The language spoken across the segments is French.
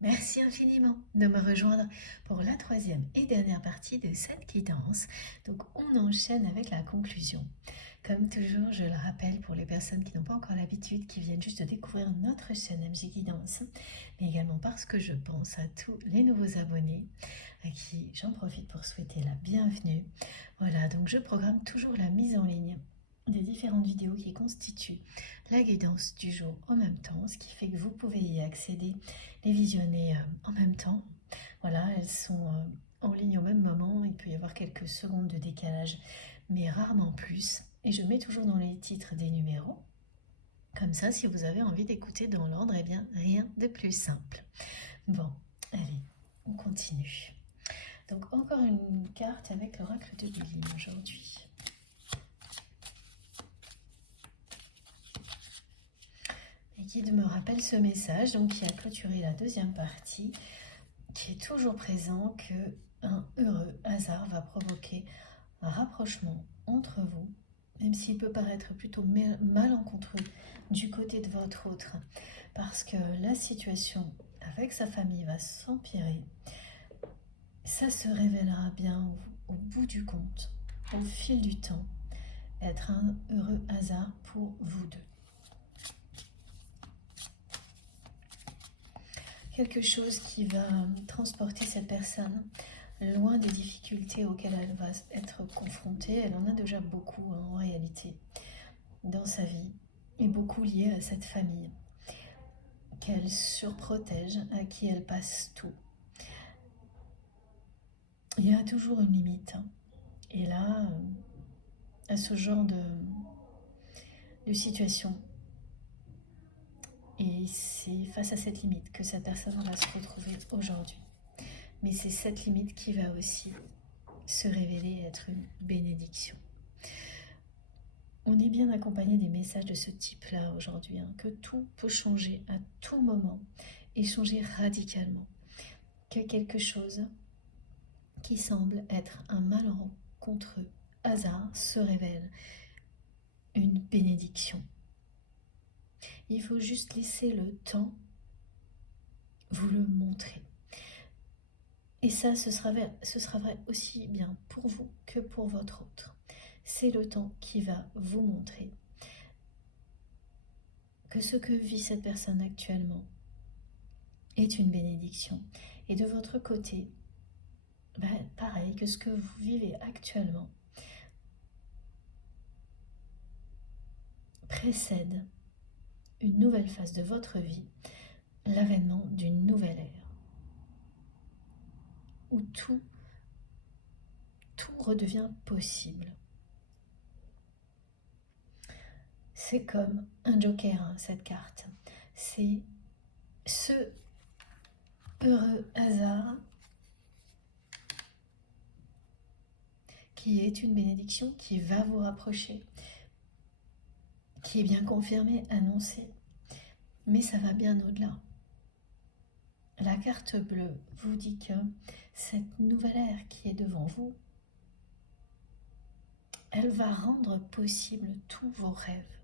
Merci infiniment de me rejoindre pour la troisième et dernière partie de cette guidance. Donc on enchaîne avec la conclusion. Comme toujours, je le rappelle pour les personnes qui n'ont pas encore l'habitude, qui viennent juste de découvrir notre chaîne MG Guidance, mais également parce que je pense à tous les nouveaux abonnés à qui j'en profite pour souhaiter la bienvenue. Voilà, donc je programme toujours la mise en ligne des différentes vidéos qui constituent la guidance du jour en même temps, ce qui fait que vous pouvez y accéder, les visionner en même temps. Voilà, elles sont en ligne au même moment, il peut y avoir quelques secondes de décalage, mais rarement plus. Et je mets toujours dans les titres des numéros. Comme ça, si vous avez envie d'écouter dans l'ordre, eh bien, rien de plus simple. Bon, allez, on continue. Donc, encore une carte avec l'oracle de Béline aujourd'hui. Les guides me rappellent ce message, donc qui a clôturé la deuxième partie, qui est toujours présent, que un heureux hasard va provoquer un rapprochement entre vous, même s'il peut paraître plutôt malencontreux du côté de votre autre, parce que la situation avec sa famille va s'empirer. Ça se révélera bien au bout du compte, au fil du temps, être un heureux hasard pour vous deux. Quelque chose qui va transporter cette personne loin des difficultés auxquelles elle va être confrontée. Elle en a déjà beaucoup en réalité dans sa vie, et beaucoup lié à cette famille qu'elle surprotège, à qui elle passe tout. Il y a toujours une limite. Et là, à ce genre de situation, et c'est face à cette limite que cette personne va se retrouver aujourd'hui. Mais c'est cette limite qui va aussi se révéler être une bénédiction. On est bien accompagné des messages de ce type-là aujourd'hui, que tout peut changer à tout moment et changer radicalement. Que quelque chose qui semble être un malencontreux hasard se révèle une bénédiction. Il faut juste laisser le temps vous le montrer. Et ça, ce sera vrai aussi bien pour vous que pour votre autre. C'est le temps qui va vous montrer que ce que vit cette personne actuellement est une bénédiction. Et de votre côté, pareil, que ce que vous vivez actuellement précède une nouvelle phase de votre vie, l'avènement d'une nouvelle ère, où tout redevient possible. C'est comme un joker, cette carte. C'est ce heureux hasard qui est une bénédiction, qui va vous rapprocher, qui est bien confirmé, annoncé. Mais ça va bien au-delà. La carte bleue vous dit que cette nouvelle ère qui est devant vous, elle va rendre possible tous vos rêves.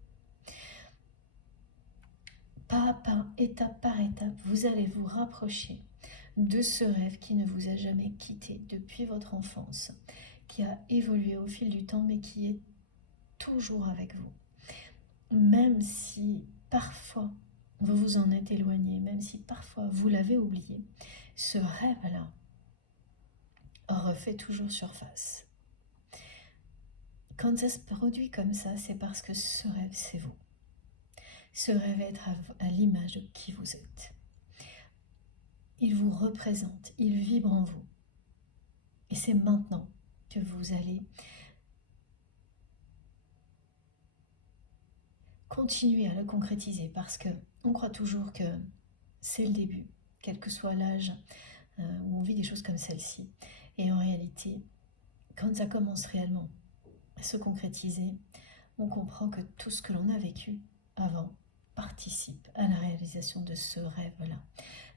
Pas à pas, étape par étape, vous allez vous rapprocher de ce rêve qui ne vous a jamais quitté depuis votre enfance, qui a évolué au fil du temps, mais qui est toujours avec vous. Même si parfois vous vous en êtes éloigné, même si parfois vous l'avez oublié, ce rêve-là refait toujours surface. Quand ça se produit comme ça, c'est parce que ce rêve, c'est vous. Ce rêve est à l'image de qui vous êtes. Il vous représente, il vibre en vous. Et c'est maintenant que vous allez continuer à le concrétiser, parce que on croit toujours que c'est le début, quel que soit l'âge où on vit des choses comme celle-ci. Et en réalité, quand ça commence réellement à se concrétiser, on comprend que tout ce que l'on a vécu avant participe à la réalisation de ce rêve-là.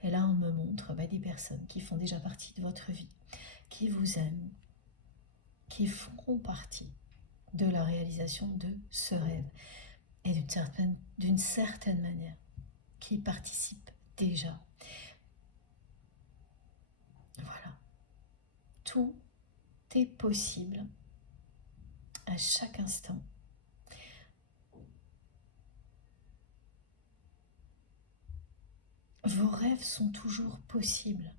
Et là, on me montre des personnes qui font déjà partie de votre vie, qui vous aiment, qui feront partie de la réalisation de ce rêve. Et d'une certaine manière, qui participent déjà. tout est possible à chaque instant. Vos rêves sont toujours possibles.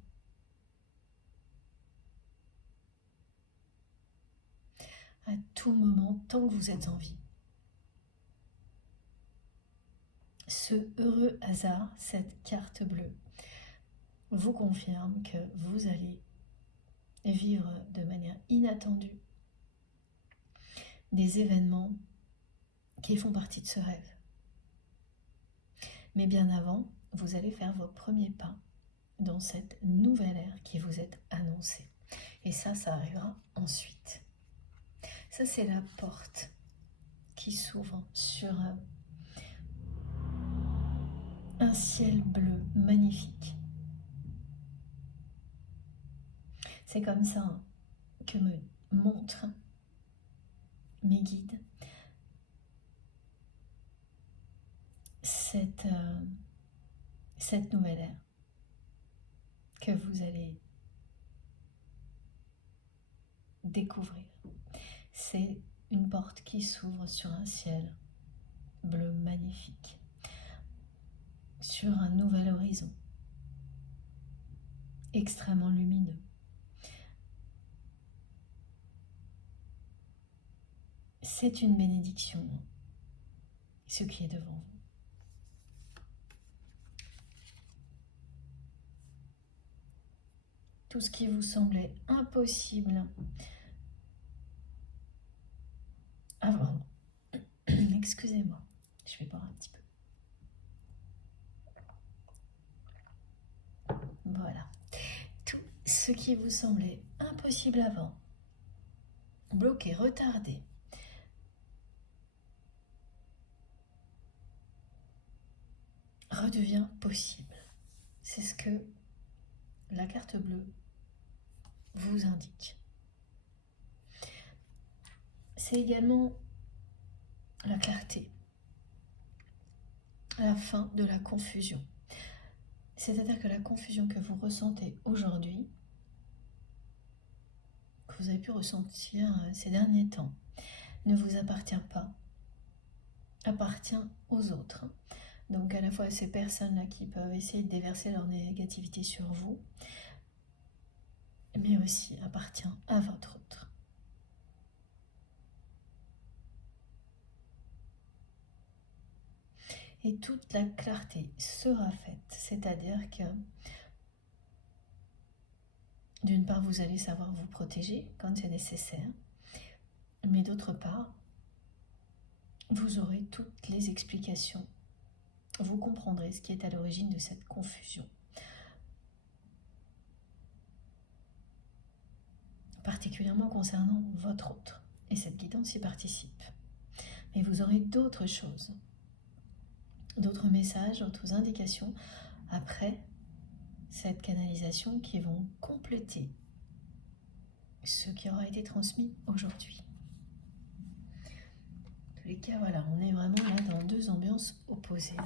À tout moment, tant que vous êtes en vie. Ce heureux hasard, cette carte bleue, vous confirme que vous allez vivre de manière inattendue des événements qui font partie de ce rêve. Mais bien avant, vous allez faire vos premiers pas dans cette nouvelle ère qui vous est annoncée. Et ça arrivera ensuite. Ça, c'est la porte qui s'ouvre sur un ciel bleu magnifique. C'est comme ça que me montrent mes guides cette nouvelle ère que vous allez découvrir. C'est une porte qui s'ouvre sur un ciel bleu magnifique, sur un nouvel horizon extrêmement lumineux. C'est une bénédiction, ce qui est devant vous. Tout ce qui vous semblait impossible avant. Excusez-moi, je vais boire un petit peu. Voilà. Tout ce qui vous semblait impossible avant, bloqué, retardé, redevient possible. C'est ce que la carte bleue vous indique. C'est également la clarté, la fin de la confusion. C'est-à-dire que la confusion que vous ressentez aujourd'hui, que vous avez pu ressentir ces derniers temps, ne vous appartient pas, appartient aux autres. Donc à la fois à ces personnes-là qui peuvent essayer de déverser leur négativité sur vous, mais aussi appartient à votre autre. Et toute la clarté sera faite, c'est-à-dire que d'une part vous allez savoir vous protéger quand c'est nécessaire, mais d'autre part vous aurez toutes les explications, vous comprendrez ce qui est à l'origine de cette confusion, particulièrement concernant votre autre, et cette guidance y participe. Mais vous aurez d'autres choses, d'autres messages, d'autres indications après cette canalisation qui vont compléter ce qui aura été transmis aujourd'hui. En tous les cas, voilà, on est vraiment là dans deux ambiances opposées.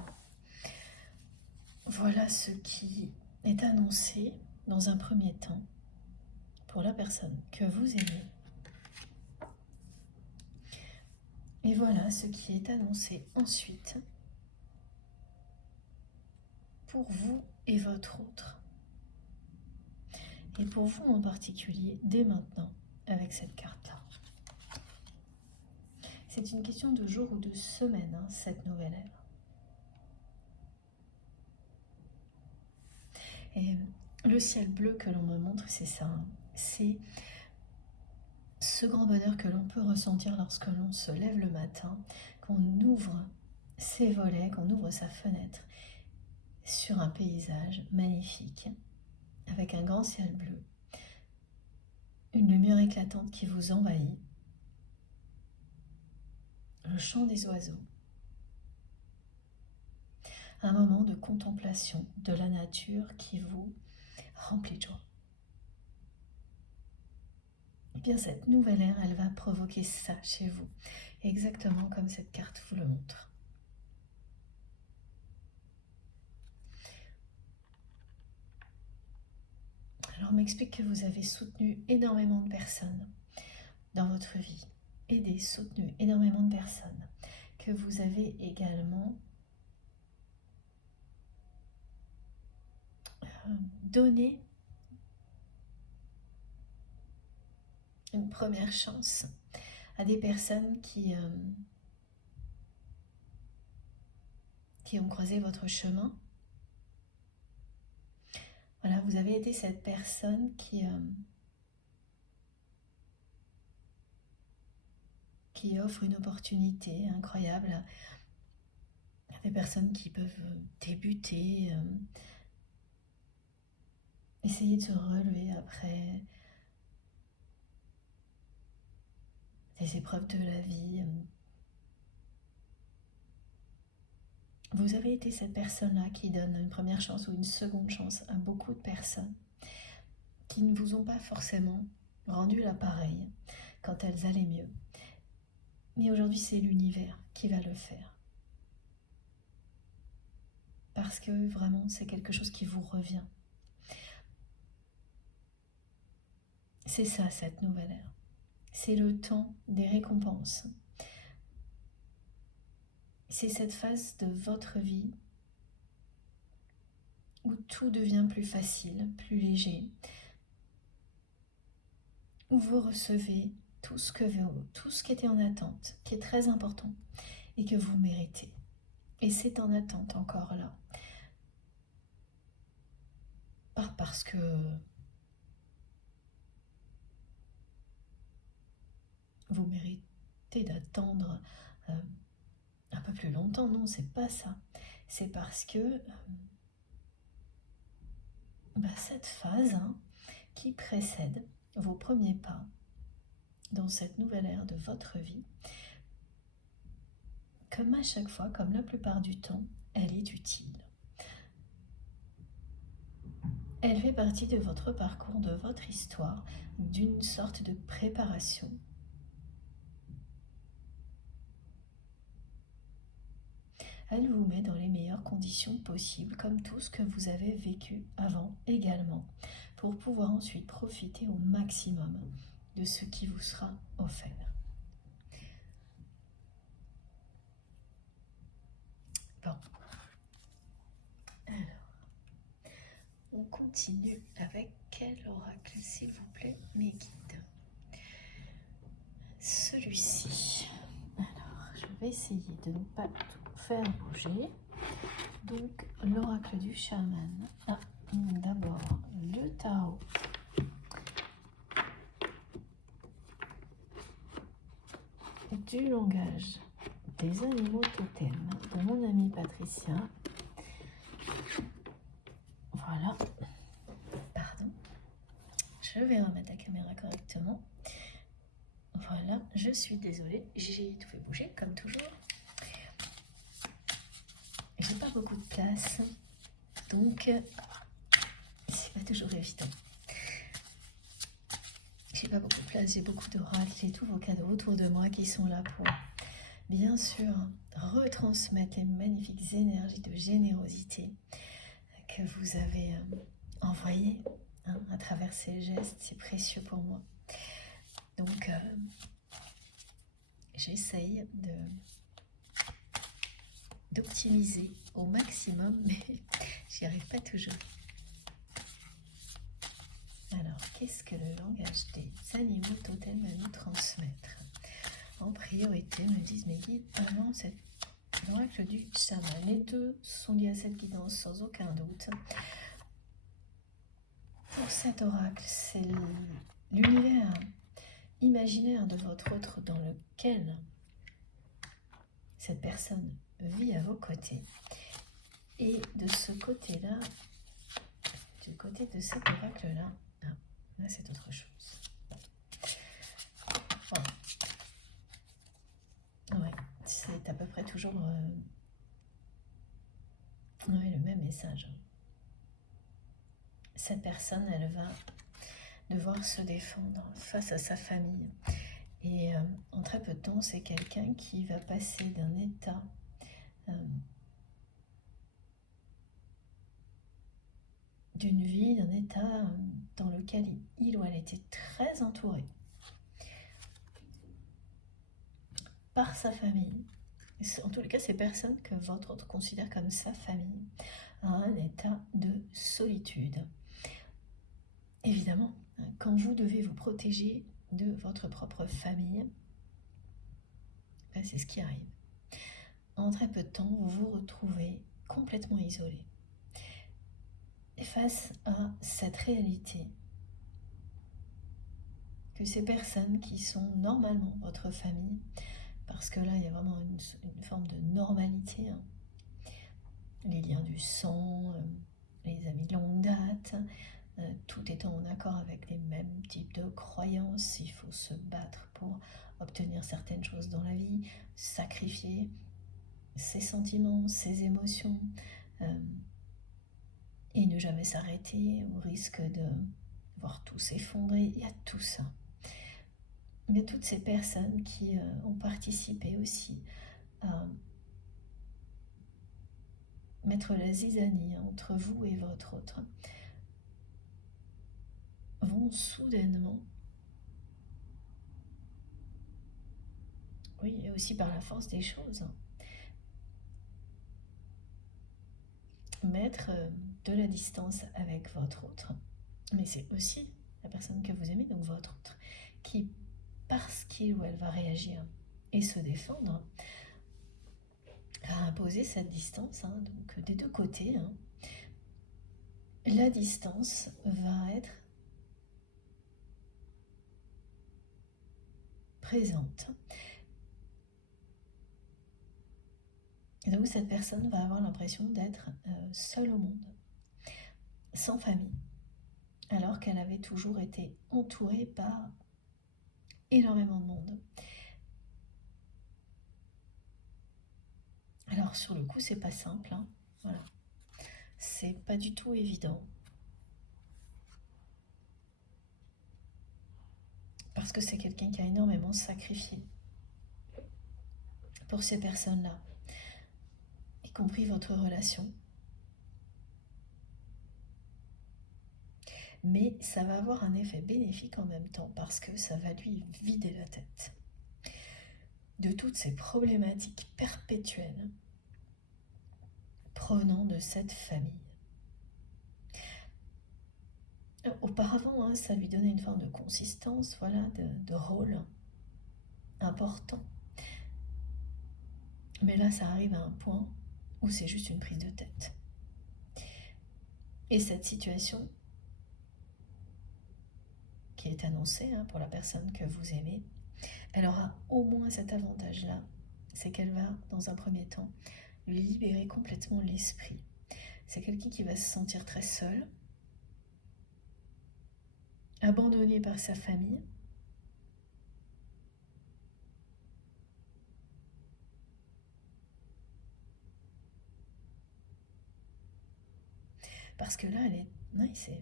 Voilà ce qui est annoncé dans un premier temps pour la personne que vous aimez. Et voilà ce qui est annoncé ensuite pour vous et votre autre. Et pour vous en particulier, dès maintenant, avec cette carte-là. C'est une question de jours ou de semaines, cette nouvelle ère. Et le ciel bleu que l'on me montre, c'est ça. C'est ce grand bonheur que l'on peut ressentir lorsque l'on se lève le matin, qu'on ouvre ses volets, qu'on ouvre sa fenêtre sur un paysage magnifique, avec un grand ciel bleu, une lumière éclatante qui vous envahit, le chant des oiseaux, un moment de contemplation de la nature qui vous remplit de joie. Et bien cette nouvelle ère, elle va provoquer ça chez vous, exactement comme cette carte vous le montre. Alors on m'explique que vous avez soutenu énormément de personnes dans votre vie, aidé, soutenu énormément de personnes, que vous avez également donné une première chance à des personnes qui ont croisé votre chemin. Voilà, vous avez été cette personne qui offre une opportunité incroyable à des personnes qui peuvent débuter, essayer de se relever après des épreuves de la vie. Vous avez été cette personne-là qui donne une première chance ou une seconde chance à beaucoup de personnes qui ne vous ont pas forcément rendu l'appareil quand elles allaient mieux. Mais aujourd'hui, c'est l'univers qui va le faire. Parce que vraiment, c'est quelque chose qui vous revient. C'est ça, cette nouvelle ère. C'est le temps des récompenses. C'est cette phase de votre vie où tout devient plus facile, plus léger, où vous recevez tout ce qui était en attente, qui est très important et que vous méritez. Et c'est en attente encore là. Parce que vous méritez d'attendre un peu plus longtemps. Non, c'est pas ça. C'est parce que cette phase qui précède vos premiers pas dans cette nouvelle ère de votre vie, comme à chaque fois, comme la plupart du temps, elle est utile. Elle fait partie de votre parcours, de votre histoire, d'une sorte de préparation. Elle vous met dans les meilleures conditions possibles, comme tout ce que vous avez vécu avant également, pour pouvoir ensuite profiter au maximum de ce qui vous sera offert. Bon. Alors, on continue avec quel oracle, s'il vous plaît, mes guides? Celui-ci. Alors, je vais essayer de ne pas tout faire bouger. Donc, l'oracle du chaman. D'abord, le Tao. Du langage des animaux totems de mon amie Patricia. Voilà. Pardon. Je vais remettre la caméra correctement. Voilà, je suis désolée, j'ai tout fait bouger comme toujours. J'ai pas beaucoup de place, donc c'est pas toujours évident. J'ai pas beaucoup de place, j'ai beaucoup d'oracles, j'ai tous vos cadeaux autour de moi qui sont là pour, bien sûr, retransmettre les magnifiques énergies de générosité que vous avez envoyées à travers ces gestes si précieux pour moi. Donc, j'essaye d'optimiser au maximum, mais j'y arrive pas toujours. Alors, qu'est-ce que le langage des animaux totems à nous transmettre? En priorité, me disent mes guides, avant l'oracle du chaman. Les deux sont liés à cette guidance sans aucun doute. Pour cet oracle, c'est l'univers imaginaire de votre autre dans lequel cette personne vit à vos côtés. Et de ce côté-là, du côté de cet oracle-là, là c'est autre chose. Voilà. Ouais, c'est à peu près toujours le même message. Cette personne, elle va devoir se défendre face à sa famille. Et en très peu de temps, c'est quelqu'un qui va passer d'un état d'une vie, d'un état dans lequel il ou elle était très entouré par sa famille, en tous les cas ces personnes que votre autre considère comme sa famille, à un état de solitude. Évidemment, quand vous devez vous protéger de votre propre famille, c'est ce qui arrive. En très peu de temps, vous vous retrouvez complètement isolé. Et face à cette réalité, que ces personnes qui sont normalement votre famille, parce que là il y a vraiment une forme de normalité, hein, les liens du sang, les amis de longue date, tout étant en accord avec les mêmes types de croyances, il faut se battre pour obtenir certaines choses dans la vie, sacrifier ses sentiments, ses émotions, et ne jamais s'arrêter au risque de voir tout s'effondrer. Il y a tout ça. Il y a toutes ces personnes qui ont participé aussi à mettre la zizanie entre vous et votre autre, vont soudainement, oui, et aussi par la force des choses, mettre de la distance avec votre autre. Mais c'est aussi la personne que vous aimez, donc votre autre, qui, parce qu'il ou elle va réagir et se défendre, à imposer cette distance, hein, donc des deux côtés, hein. La distance va être présente. Et donc cette personne va avoir l'impression d'être seule au monde, sans famille, alors qu'elle avait toujours été entourée par énormément de monde. Alors sur le coup, c'est pas simple, hein. Voilà. C'est pas du tout évident. Parce que c'est quelqu'un qui a énormément sacrifié pour ces personnes-là, y compris votre relation. Mais ça va avoir un effet bénéfique en même temps, parce que ça va lui vider la tête de toutes ces problématiques perpétuelles provenant de cette famille. Auparavant, hein, ça lui donnait une forme de consistance, voilà, de rôle important. Mais là, ça arrive à un point où c'est juste une prise de tête. Et cette situation qui est annoncée, hein, pour la personne que vous aimez, elle aura au moins cet avantage-là, c'est qu'elle va, dans un premier temps, lui libérer complètement l'esprit. C'est quelqu'un qui va se sentir très seul, abandonné par sa famille, parce que là, c'est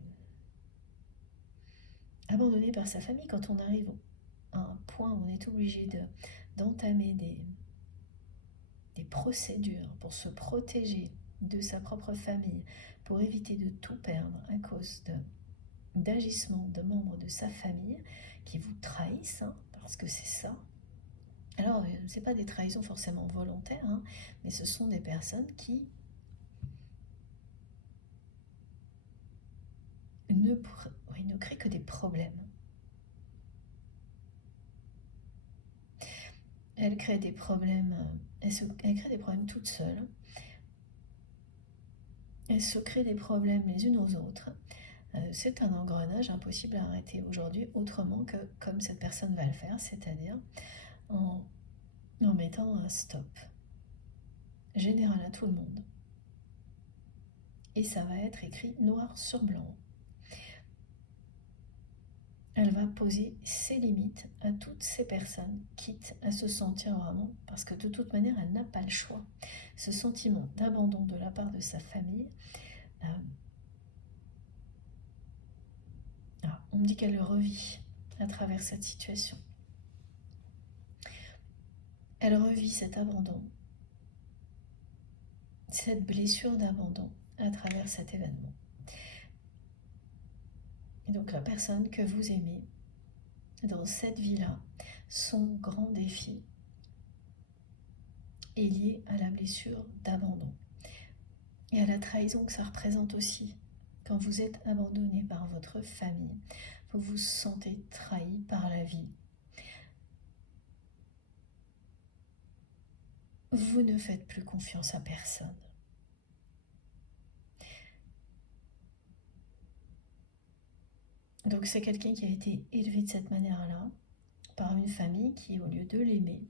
abandonné par sa famille. Quand on arrive à un point où on est obligé d'entamer des procédures pour se protéger de sa propre famille, pour éviter de tout perdre à cause d'agissements de membres de sa famille qui vous trahissent, hein, parce que c'est ça. Alors, ce n'est pas des trahisons forcément volontaires, hein, mais ce sont des personnes qui ne créent que des problèmes. Elle crée des problèmes, elle crée des problèmes toute seule. Elle se crée des problèmes les unes aux autres. C'est un engrenage impossible à arrêter aujourd'hui autrement que comme cette personne va le faire, c'est-à-dire en mettant un stop général à tout le monde. Et ça va être écrit noir sur blanc. Elle va poser ses limites à toutes ces personnes, quitte à se sentir vraiment, parce que de toute manière, elle n'a pas le choix. Ce sentiment d'abandon de la part de sa famille, on me dit qu'elle le revit à travers cette situation. Elle revit cet abandon, cette blessure d'abandon à travers cet événement. Et donc la personne que vous aimez dans cette vie-là, son grand défi est lié à la blessure d'abandon et à la trahison que ça représente aussi. Quand vous êtes abandonné par votre famille, vous vous sentez trahi par la vie. Vous ne faites plus confiance à personne. Donc c'est quelqu'un qui a été élevé de cette manière-là, par une famille qui, au lieu de l'aimer,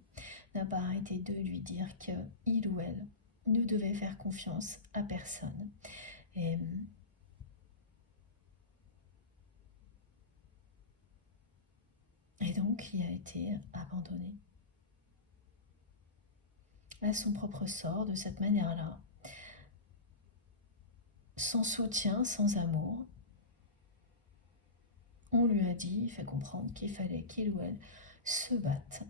n'a pas arrêté de lui dire qu'il ou elle ne devait faire confiance à personne. Et donc, il a été abandonné à son propre sort de cette manière-là, sans soutien, sans amour. On lui a dit, fait comprendre qu'il fallait qu'il ou elle se batte,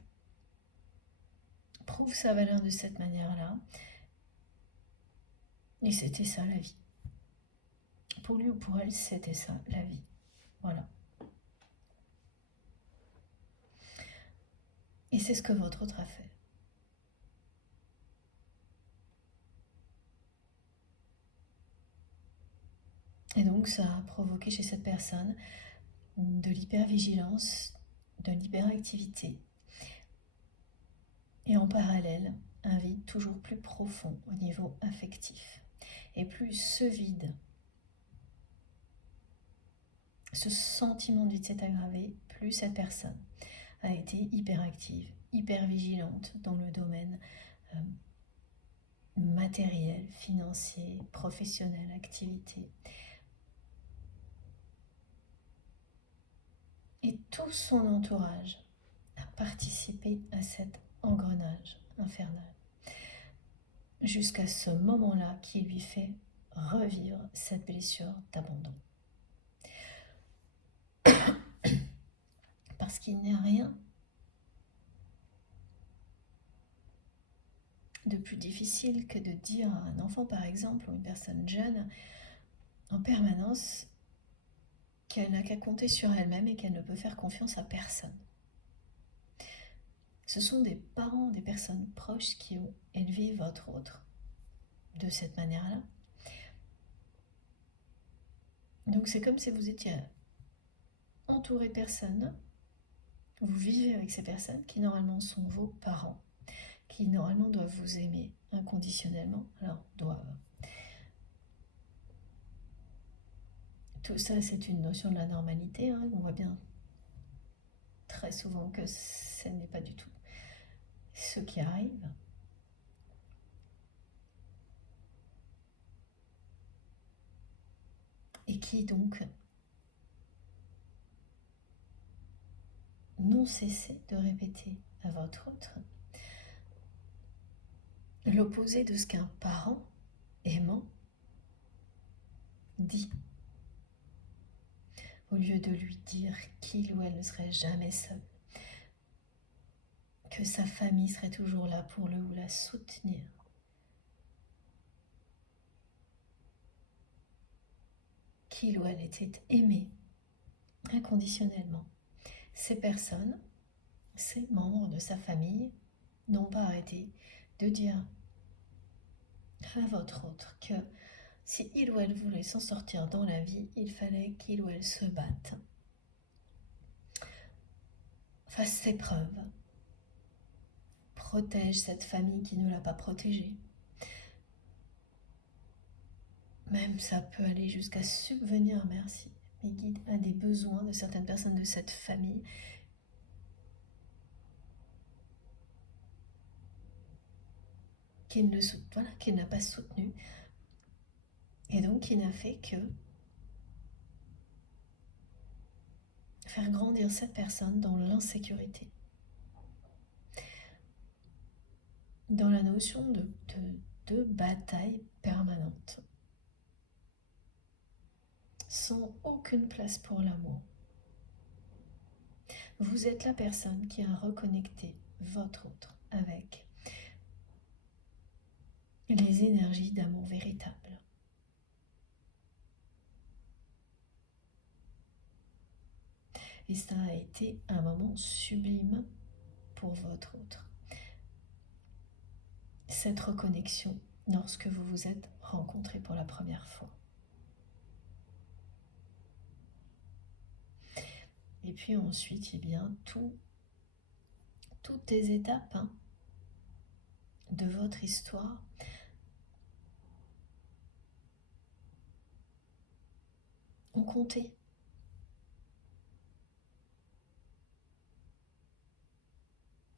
prouve sa valeur de cette manière-là. Et c'était ça la vie. Pour lui ou pour elle, c'était ça la vie. Voilà. Et c'est ce que votre autre a fait. Et donc ça a provoqué chez cette personne de l'hypervigilance, de l'hyperactivité. Et en parallèle, un vide toujours plus profond au niveau affectif. Et plus ce vide, ce sentiment de vide s'est aggravé, plus cette personne a été hyperactive, hypervigilante dans le domaine matériel, financier, professionnel, activité. Et tout son entourage a participé à cet engrenage infernal. Jusqu'à ce moment-là qui lui fait revivre cette blessure d'abandon. Parce qu'il n'y a rien de plus difficile que de dire à un enfant, par exemple, ou une personne jeune, en permanence, qu'elle n'a qu'à compter sur elle-même et qu'elle ne peut faire confiance à personne. Ce sont des parents, des personnes proches qui ont élevé votre autre de cette manière-là. Donc c'est comme si vous étiez entouré de personnes, vous vivez avec ces personnes qui normalement sont vos parents, qui normalement doivent vous aimer inconditionnellement, alors doivent. Tout ça, c'est une notion de la normalité, hein. On voit bien très souvent que ce n'est pas du tout ce qui arrive. Et qui donc n'ont cessé de répéter à votre autre l'opposé de ce qu'un parent aimant dit. Au lieu de lui dire qu'il ou elle ne serait jamais seul, que sa famille serait toujours là pour le ou la soutenir, qu'il ou elle était aimé inconditionnellement. Ces personnes, ces membres de sa famille, n'ont pas arrêté de dire à votre autre que si il ou elle voulait s'en sortir dans la vie, il fallait qu'il ou elle se batte, fasse ses preuves, protège cette famille qui ne l'a pas protégée. Même ça peut aller jusqu'à subvenir, merci, mes guides, à des besoins de certaines personnes de cette famille qu'il n'a pas soutenu et donc qui n'a fait que faire grandir cette personne dans l'insécurité, dans la notion de bataille permanente, sans aucune place pour l'amour. Vous êtes la personne qui a reconnecté votre autre avec les énergies d'amour véritable. et ça a été un moment sublime pour votre autre. Cette reconnexion lorsque vous vous êtes rencontrés pour la première fois. Et puis ensuite, eh bien, toutes les étapes de votre histoire ont compté.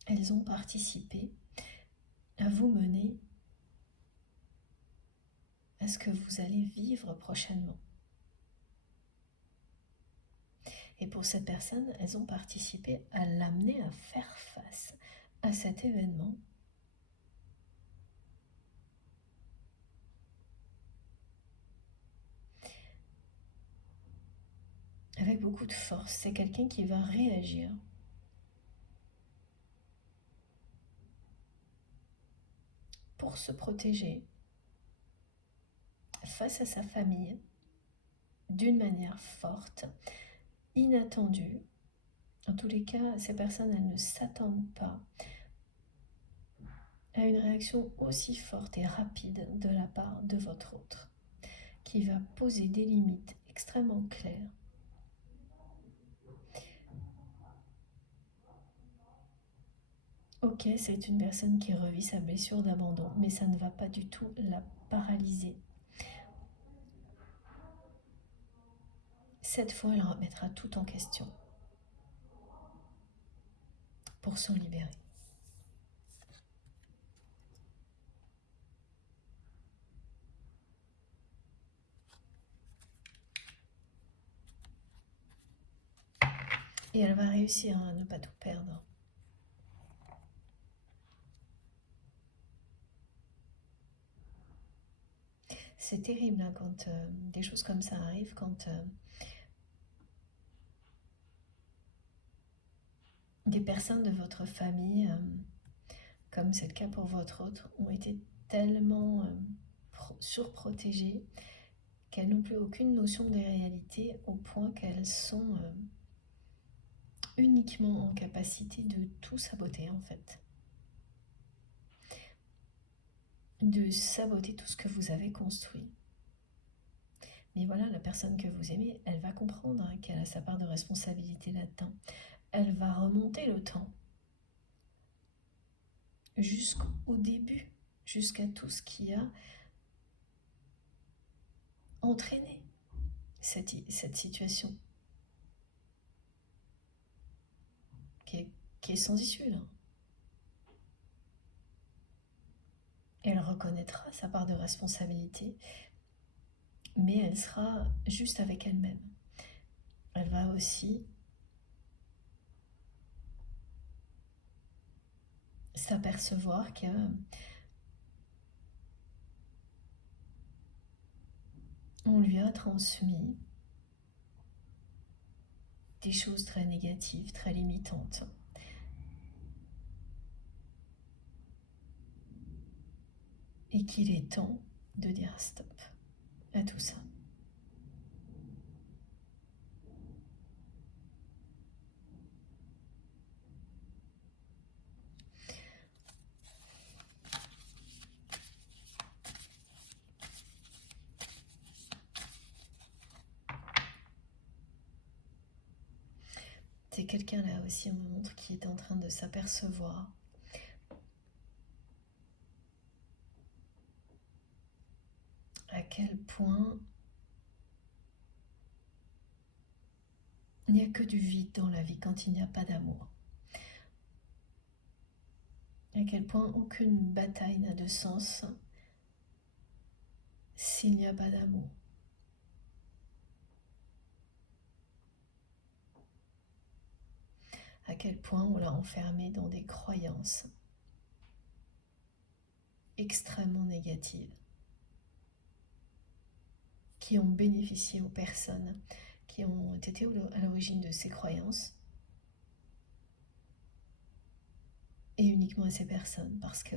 Elles ont participé à vous mener à ce que vous allez vivre prochainement. Et pour cette personne, elles ont participé à l'amener à faire face à cet événement avec beaucoup de force. C'est quelqu'un qui va réagir pour se protéger face à sa famille d'une manière forte, inattendue. En tous les cas, ces personnes, elles ne s'attendent pas à une réaction aussi forte et rapide de la part de votre autre, qui va poser des limites extrêmement claires. Ok, c'est une personne qui revit sa blessure d'abandon, mais ça ne va pas du tout la paralyser. Cette fois, elle remettra tout en question pour s'en libérer. Et elle va réussir à ne pas tout perdre. C'est terrible quand des choses comme ça arrivent, quand des personnes de votre famille, comme c'est le cas pour votre autre, ont été tellement surprotégées qu'elles n'ont plus aucune notion des réalités au point qu'elles sont uniquement en capacité de tout saboter en fait. De saboter tout ce que vous avez construit. Mais voilà, la personne que vous aimez, elle va comprendre qu'elle a sa part de responsabilité là-dedans. Elle va remonter le temps jusqu'au début, jusqu'à tout ce qui a entraîné cette situation qui est sans issue là. Elle reconnaîtra sa part de responsabilité, mais elle sera juste avec elle-même. Elle va aussi s'apercevoir que on lui a transmis des choses très négatives, très limitantes. Et qu'il est temps de dire stop à tout ça. C'est quelqu'un là aussi, on me montre, qui est en train de s'apercevoir à quel point il n'y a que du vide dans la vie quand il n'y a pas d'amour. À quel point aucune bataille n'a de sens s'il n'y a pas d'amour. À quel point on l'a enfermé dans des croyances extrêmement négatives qui ont bénéficié aux personnes qui ont été à l'origine de ces croyances et uniquement à ces personnes, parce que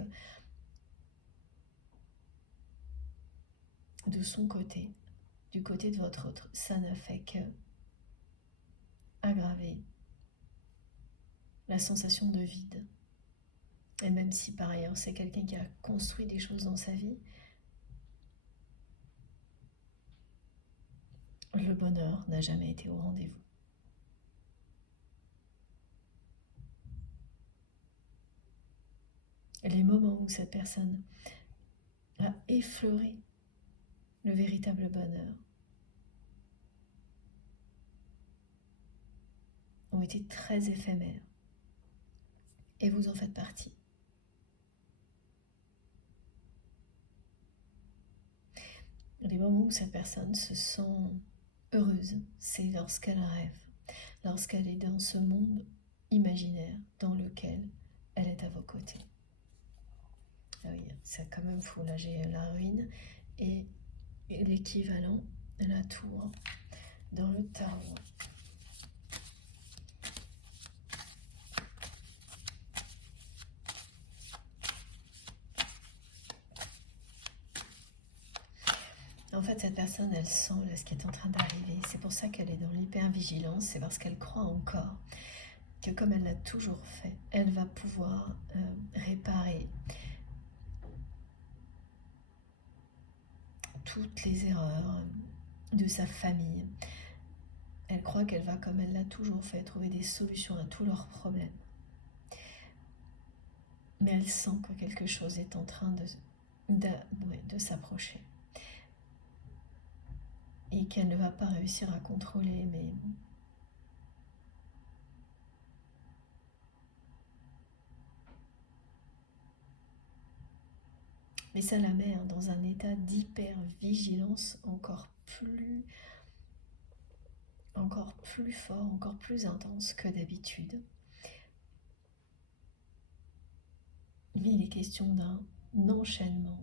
de son côté, du côté de votre autre, ça n'a fait que aggraver la sensation de vide. Et même si par ailleurs c'est quelqu'un qui a construit des choses dans sa vie, le bonheur n'a jamais été au rendez-vous. Les moments où cette personne a effleuré le véritable bonheur ont été très éphémères. Et vous en faites partie. Les moments où cette personne se sent heureuse, c'est lorsqu'elle rêve, lorsqu'elle est dans ce monde imaginaire dans lequel elle est à vos côtés. Ah oui, c'est quand même fou. Là, j'ai la ruine et l'équivalent, la tour, dans le tarot. En fait, cette personne, elle sent là, ce qui est en train d'arriver. C'est pour ça qu'elle est dans l'hypervigilance. C'est parce qu'elle croit encore que, comme elle l'a toujours fait, elle va pouvoir réparer toutes les erreurs de sa famille. Elle croit qu'elle va, comme elle l'a toujours fait, trouver des solutions à tous leurs problèmes. Mais elle sent que quelque chose est en train de s'approcher. Et qu'elle ne va pas réussir à contrôler, mais ça la met dans un état d'hyper-vigilance encore plus fort, encore plus intense que d'habitude. Mais il est question d'un enchaînement.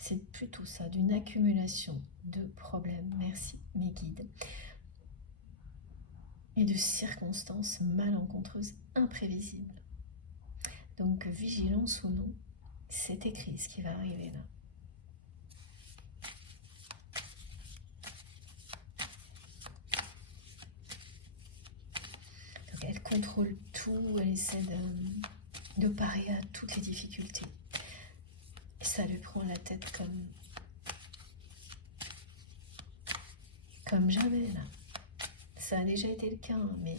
C'est plutôt ça, d'une accumulation de problèmes, merci mes guides, et de circonstances malencontreuses, imprévisibles. Donc, vigilance ou non, c'est écrit ce qui va arriver là. Donc, elle contrôle tout, elle essaie de parer à toutes les difficultés. Et ça lui prend la tête comme jamais là. Ça a déjà été le cas, mais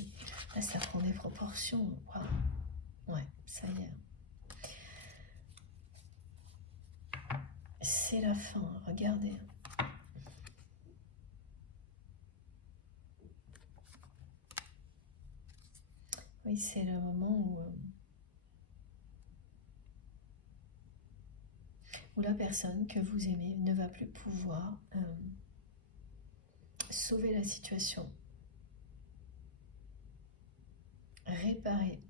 là, ça prend des proportions. Wow. Ouais, ça y est. C'est la fin, regardez. Oui, c'est le moment où la personne que vous aimez ne va plus pouvoir sauver la situation, réparer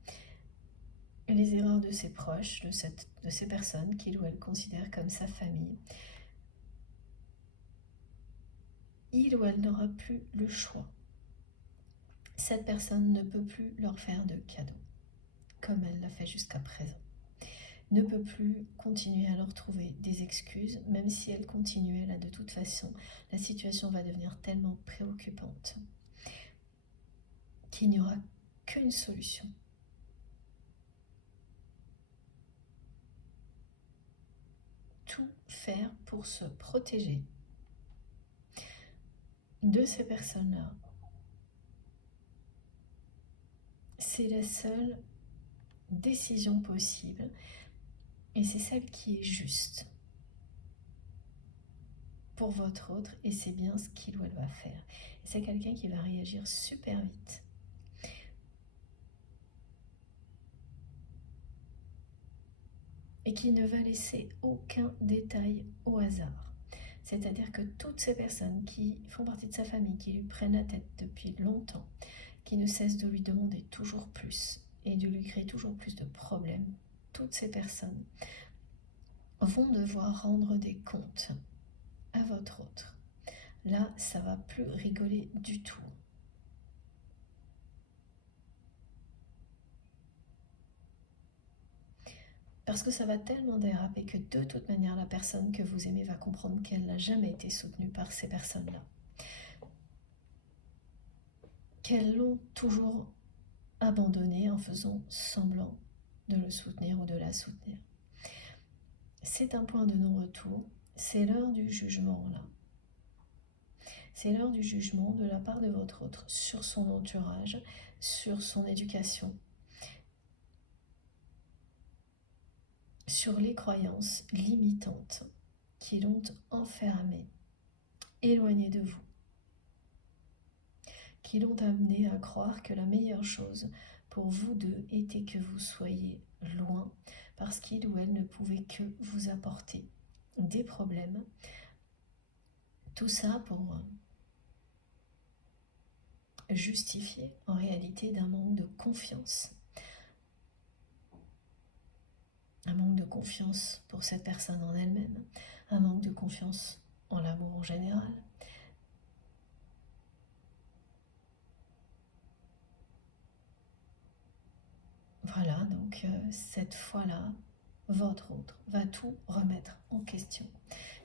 les erreurs de ses proches, de ces personnes qu'il ou elle considère comme sa famille. Il ou elle n'aura plus le choix. Cette personne ne peut plus leur faire de cadeaux, comme elle l'a fait jusqu'à présent. Ne peut plus continuer à leur trouver des excuses, même si elle continuait là de toute façon, la situation va devenir tellement préoccupante qu'il n'y aura qu'une solution. Tout faire pour se protéger de ces personnes-là. C'est la seule décision possible et c'est celle qui est juste pour votre autre et c'est bien ce qu'il ou elle va faire. C'est quelqu'un qui va réagir super vite. Et qui ne va laisser aucun détail au hasard. C'est-à-dire que toutes ces personnes qui font partie de sa famille, qui lui prennent la tête depuis longtemps, qui ne cessent de lui demander toujours plus et de lui créer toujours plus de problèmes, toutes ces personnes vont devoir rendre des comptes à votre autre. Là, ça va plus rigoler du tout. Parce que ça va tellement déraper que de toute manière, la personne que vous aimez va comprendre qu'elle n'a jamais été soutenue par ces personnes-là. qu'elles l'ont toujours abandonné en faisant semblant de le soutenir ou de la soutenir. C'est un point de non-retour, c'est l'heure du jugement là. C'est l'heure du jugement de la part de votre autre sur son entourage, sur son éducation, sur les croyances limitantes qui l'ont enfermé, éloigné de vous, qui l'ont amené à croire que la meilleure chose pour vous deux était que vous soyez loin, parce qu'il ou elle ne pouvait que vous apporter des problèmes. Tout ça pour justifier en réalité d'un manque de confiance. Un manque de confiance pour cette personne en elle-même, un manque de confiance en l'amour en général. Voilà, donc cette fois-là, votre autre va tout remettre en question.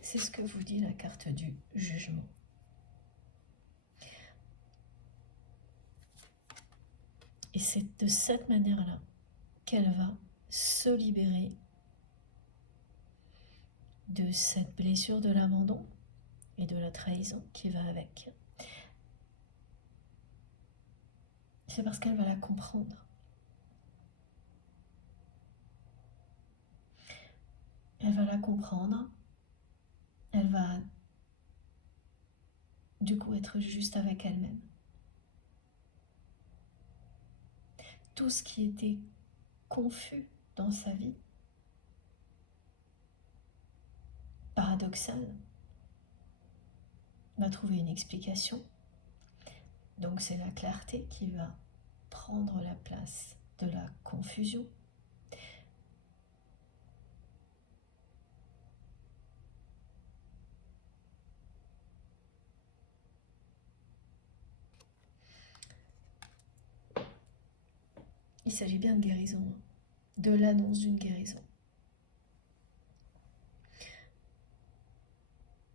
C'est ce que vous dit la carte du jugement. Et c'est de cette manière-là qu'elle va se libérer de cette blessure de l'abandon et de la trahison qui va avec. C'est parce qu'elle va la comprendre. Elle va la comprendre. Elle va du coup être juste avec elle-même. Tout ce qui était confus dans sa vie, paradoxal, va trouver une explication. Donc c'est la clarté qui va prendre la place de la confusion. Il s'agit bien de guérison, de l'annonce d'une guérison.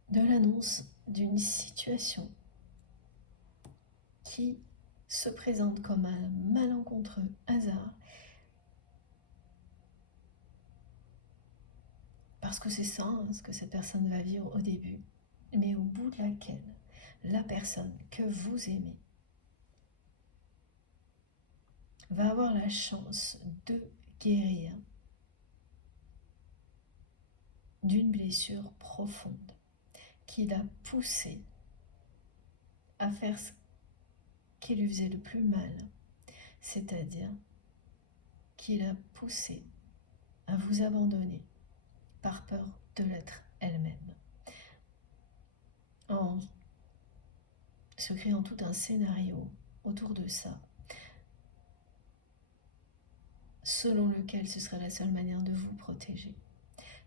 De l'annonce d'une situation qui se présente comme un malencontreux hasard, parce que c'est ça ce que cette personne va vivre au début, mais au bout de laquelle la personne que vous aimez va avoir la chance de guérir d'une blessure profonde qui l'a poussé à faire ce qui lui faisait le plus mal, c'est-à-dire qui l'a poussé à vous abandonner par peur de l'être elle-même, en se créant tout un scénario autour de ça, selon lequel ce serait la seule manière de vous protéger.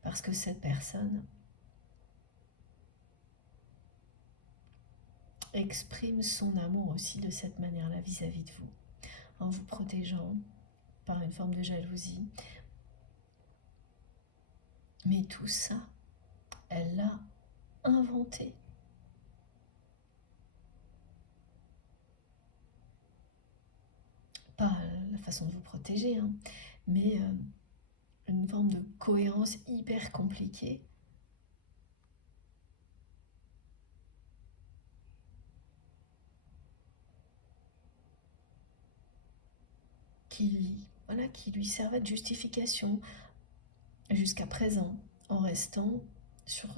Parce que cette personne exprime son amour aussi de cette manière-là vis-à-vis de vous, en vous protégeant par une forme de jalousie. Mais tout ça, elle l'a inventé. Pas la façon de vous protéger, hein, mais une forme de cohérence hyper compliquée qui lui servait de justification jusqu'à présent, en restant sur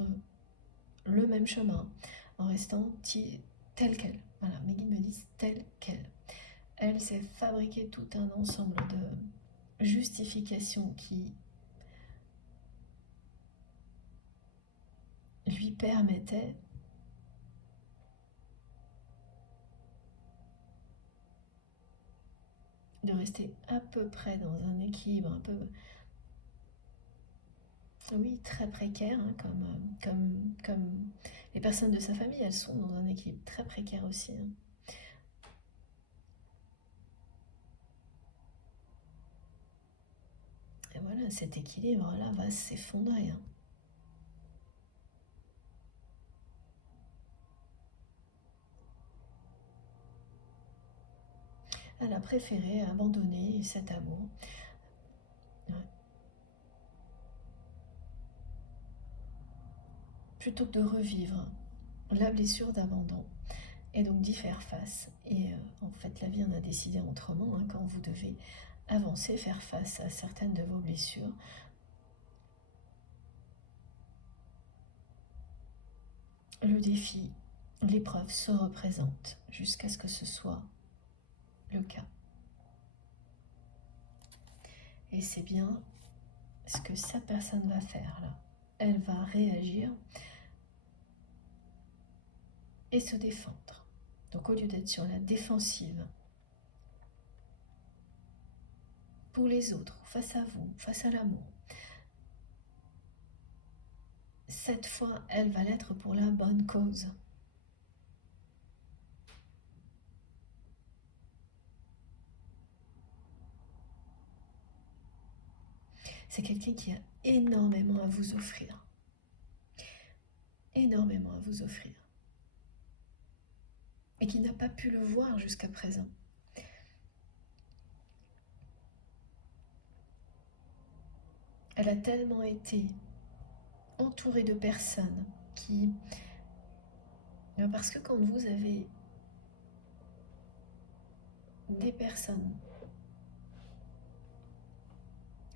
le même chemin, en restant tel quel. Voilà, mes guides me disent tel quel. Elle s'est fabriqué tout un ensemble de justifications qui lui permettaient de rester à peu près dans un équilibre un peu, oui, très précaire, hein, comme les personnes de sa famille, elles sont dans un équilibre très précaire aussi. Hein. Et voilà, cet équilibre-là va s'effondrer. Hein. Elle a préféré abandonner cet amour. Ouais. Plutôt que de revivre la blessure d'abandon et donc d'y faire face. Et en fait, la vie en a décidé autrement, hein, quand vous devez avancer, faire face à certaines de vos blessures. Le défi, l'épreuve se représente jusqu'à ce que ce soit le cas. Et c'est bien ce que cette personne va faire là. Elle va réagir et se défendre. Donc au lieu d'être sur la défensive pour les autres, face à vous, face à l'amour, cette fois, elle va l'être pour la bonne cause. C'est quelqu'un qui a énormément à vous offrir. Énormément à vous offrir. Et qui n'a pas pu le voir jusqu'à présent. Elle a tellement été entourée de personnes qui... Parce que quand vous avez des personnes...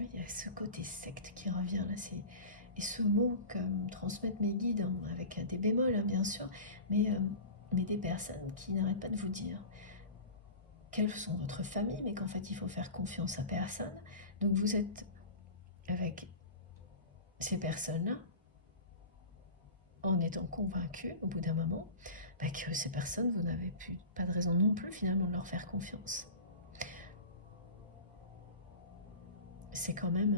Il y a ce côté secte qui revient là, et ce mot que transmettent mes guides, hein, avec des bémols, hein, bien sûr, mais des personnes qui n'arrêtent pas de vous dire quelles sont votre famille, mais qu'en fait il faut faire confiance à personne. Donc vous êtes avec ces personnes-là en étant convaincu au bout d'un moment que ces personnes, vous n'avez pas de raison non plus finalement de leur faire confiance. C'est quand même...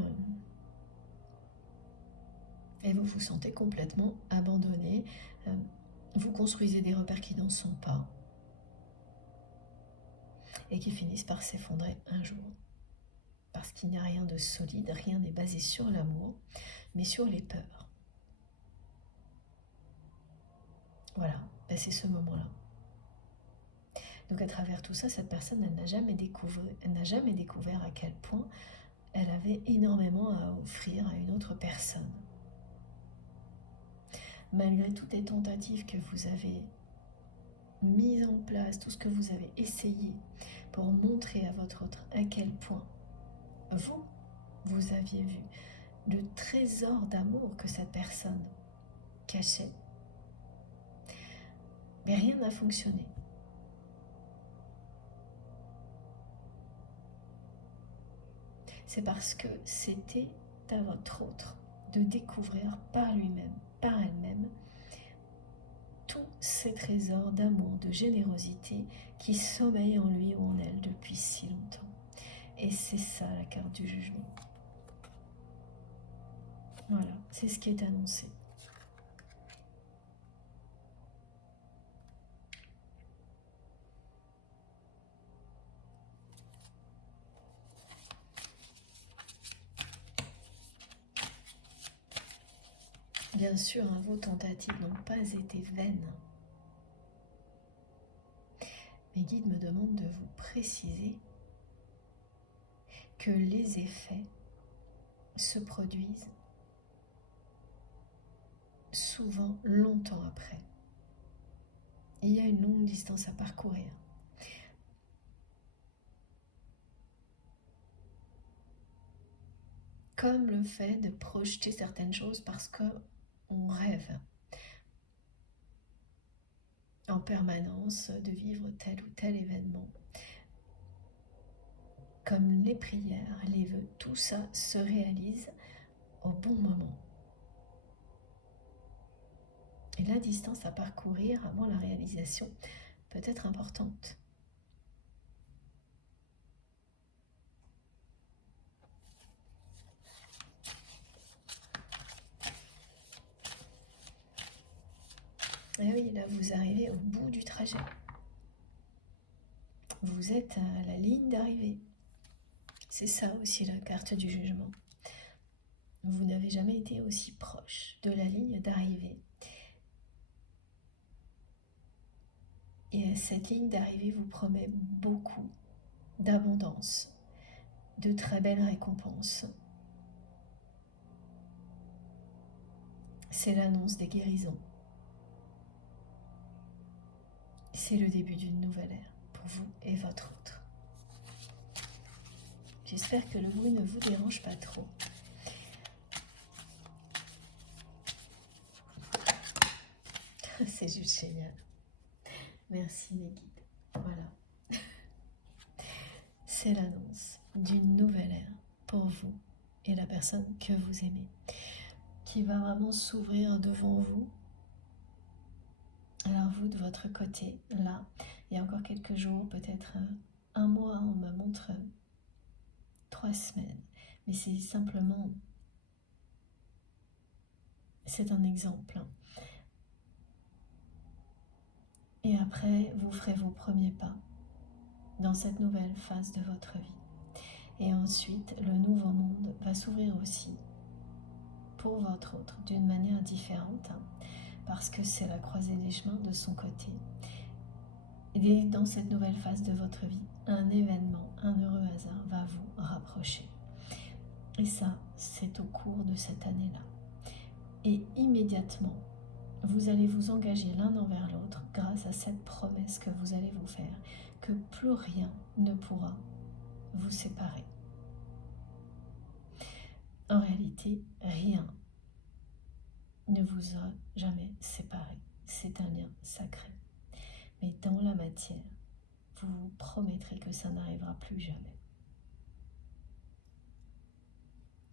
et vous vous sentez complètement abandonné. Vous construisez des repères qui n'en sont pas et qui finissent par s'effondrer un jour. Parce qu'il n'y a rien de solide, rien n'est basé sur l'amour, mais sur les peurs. Voilà, c'est ce moment-là. Donc à travers tout ça, cette personne, elle n'a jamais découvert à quel point elle avait énormément à offrir à une autre personne. Malgré toutes les tentatives que vous avez mises en place, tout ce que vous avez essayé pour montrer à votre autre à quel point vous aviez vu le trésor d'amour que cette personne cachait, mais rien n'a fonctionné. C'est parce que c'était à votre autre de découvrir par lui-même, par elle-même, tous ces trésors d'amour, de générosité qui sommeillent en lui ou en elle depuis si longtemps. Et c'est ça la carte du jugement. Voilà, c'est ce qui est annoncé. Bien sûr, hein, vos tentatives n'ont pas été vaines. Mes guides me demandent de vous préciser que les effets se produisent souvent longtemps après. Il y a une longue distance à parcourir. Comme le fait de projeter certaines choses parce qu'on rêve en permanence de vivre tel ou tel événement. Comme les prières, les vœux, tout ça se réalise au bon moment. Et la distance à parcourir avant la réalisation peut être importante. Et oui, là vous arrivez au bout du trajet. Vous êtes à la ligne d'arrivée. C'est ça aussi la carte du jugement. Vous n'avez jamais été aussi proche de la ligne d'arrivée. Et cette ligne d'arrivée vous promet beaucoup, d'abondance, de très belles récompenses. C'est l'annonce des guérisons. C'est le début d'une nouvelle ère pour vous et votre autre. J'espère que le bruit ne vous dérange pas trop. C'est juste génial. Merci les guides. Voilà. C'est l'annonce d'une nouvelle ère pour vous et la personne que vous aimez, qui va vraiment s'ouvrir devant vous. Alors vous, de votre côté, là, il y a encore quelques jours, peut-être un mois, on me montre 3 semaines. Mais c'est simplement, c'est un exemple. Et après, vous ferez vos premiers pas dans cette nouvelle phase de votre vie. Et ensuite, le nouveau monde va s'ouvrir aussi pour votre autre d'une manière différente, parce que c'est la croisée des chemins de son côté. Et dans cette nouvelle phase de votre vie, un événement, un heureux hasard va vous rapprocher. Et ça, c'est au cours de cette année-là. Et immédiatement, vous allez vous engager l'un envers l'autre grâce à cette promesse que vous allez vous faire, que plus rien ne pourra vous séparer. En réalité, rien ne vous a jamais séparé. C'est un lien sacré. Mais dans la matière, vous vous promettrez que ça n'arrivera plus jamais.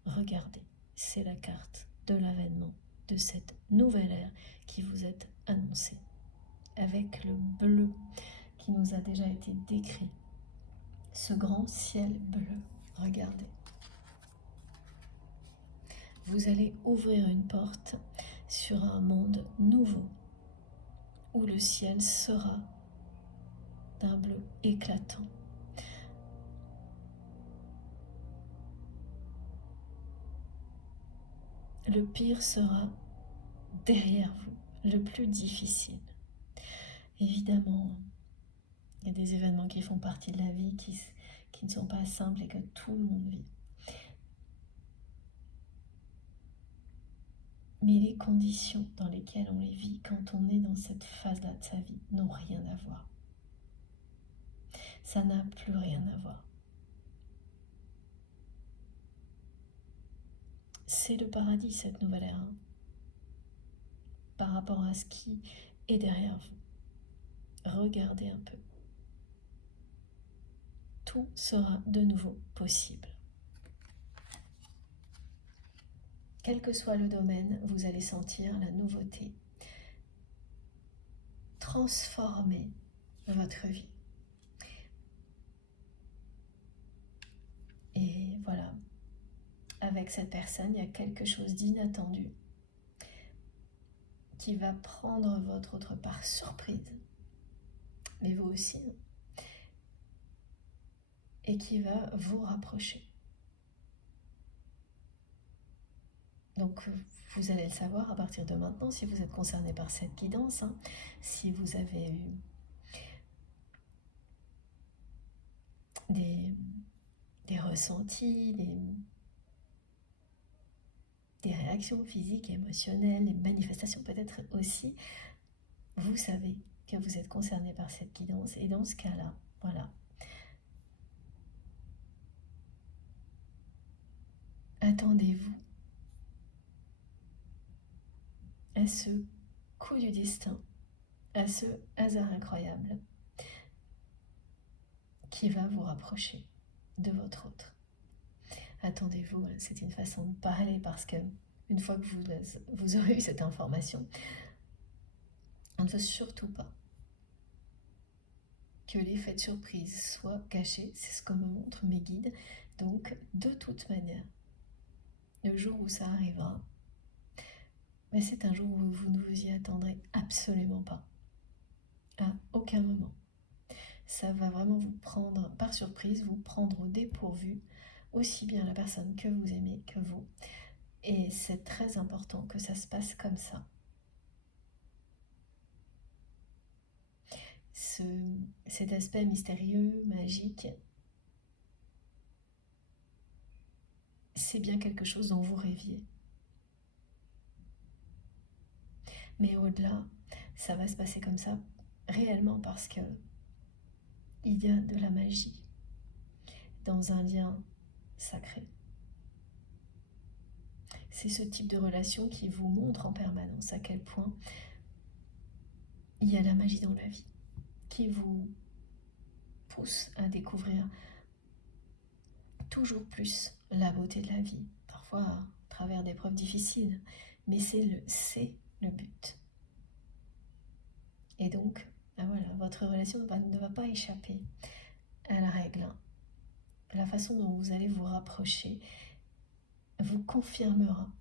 Regardez, c'est la carte de l'avènement de cette nouvelle ère qui vous est annoncée, avec le bleu qui nous a déjà été décrit, ce grand ciel bleu. Regardez. Vous allez ouvrir une porte sur un monde nouveau, où le ciel sera d'un bleu éclatant. Le pire sera derrière vous, le plus difficile. Évidemment, il y a des événements qui font partie de la vie, qui ne sont pas simples et que tout le monde vit. Mais les conditions dans lesquelles on les vit quand on est dans cette phase-là de sa vie n'ont rien à voir. Ça n'a plus rien à voir. C'est le paradis, cette nouvelle ère, par rapport à ce qui est derrière vous. Regardez un peu. Tout sera de nouveau possible. Quel que soit le domaine, vous allez sentir la nouveauté transformer votre vie. Et voilà, avec cette personne, il y a quelque chose d'inattendu qui va prendre votre autre par surprise, mais vous aussi, et qui va vous rapprocher. Donc vous allez le savoir à partir de maintenant si vous êtes concerné par cette guidance, si vous avez eu des ressentis, des réactions physiques et émotionnelles, des manifestations peut-être aussi, vous savez que vous êtes concerné par cette guidance. Et dans ce cas-là, voilà, attendez-vous à ce coup du destin, à ce hasard incroyable qui va vous rapprocher de votre autre. Attendez-vous, c'est une façon de parler parce que une fois que vous aurez eu cette information, on ne veut surtout pas que l'effet de surprise soit caché, c'est ce que me montrent mes guides. Donc, de toute manière, le jour où ça arrivera, mais c'est un jour où vous ne vous y attendrez absolument pas, à aucun moment. Ça va vraiment vous prendre par surprise, vous prendre au dépourvu, aussi bien la personne que vous aimez que vous. Et c'est très important que ça se passe comme ça. Cet aspect mystérieux, magique, c'est bien quelque chose dont vous rêviez. Mais au-delà, ça va se passer comme ça réellement parce que il y a de la magie dans un lien sacré. C'est ce type de relation qui vous montre en permanence à quel point il y a la magie dans la vie, qui vous pousse à découvrir toujours plus la beauté de la vie, parfois à travers des preuves difficiles, mais c'est le but. Et donc, ben voilà, votre relation ne va pas échapper à la règle. La façon dont vous allez vous rapprocher vous confirmera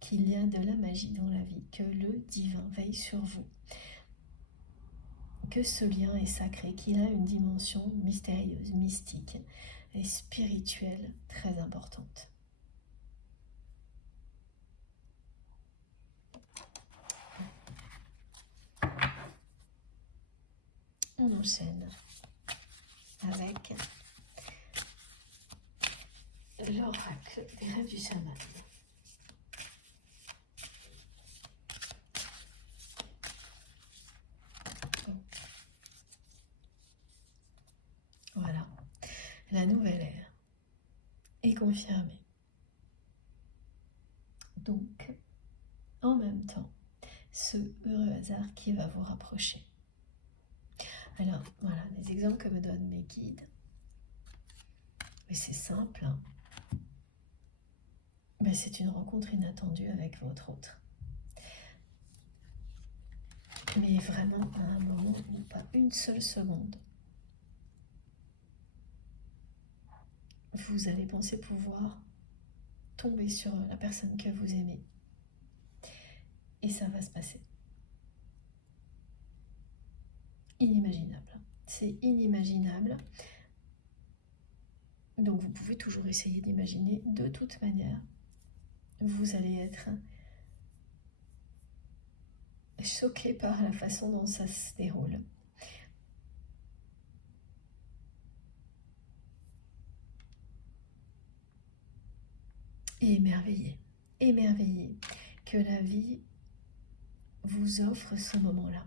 qu'il y a de la magie dans la vie, que le divin veille sur vous, que ce lien est sacré, qu'il a une dimension mystérieuse, mystique et spirituelle très importante. On enchaîne avec l'oracle des rêves du chaman. Voilà, la nouvelle ère est confirmée. Donc, en même temps, ce heureux hasard qui va vous rapprocher. Alors, voilà, les exemples que me donnent mes guides. Mais c'est simple, hein. Mais c'est une rencontre inattendue avec votre autre. Mais vraiment à un moment où pas une seule seconde, vous allez penser pouvoir tomber sur la personne que vous aimez. Et ça va se passer. Inimaginable. C'est inimaginable. Donc vous pouvez toujours essayer d'imaginer. De toute manière, vous allez être choqué par la façon dont ça se déroule. Et émerveillé que la vie vous offre ce moment-là.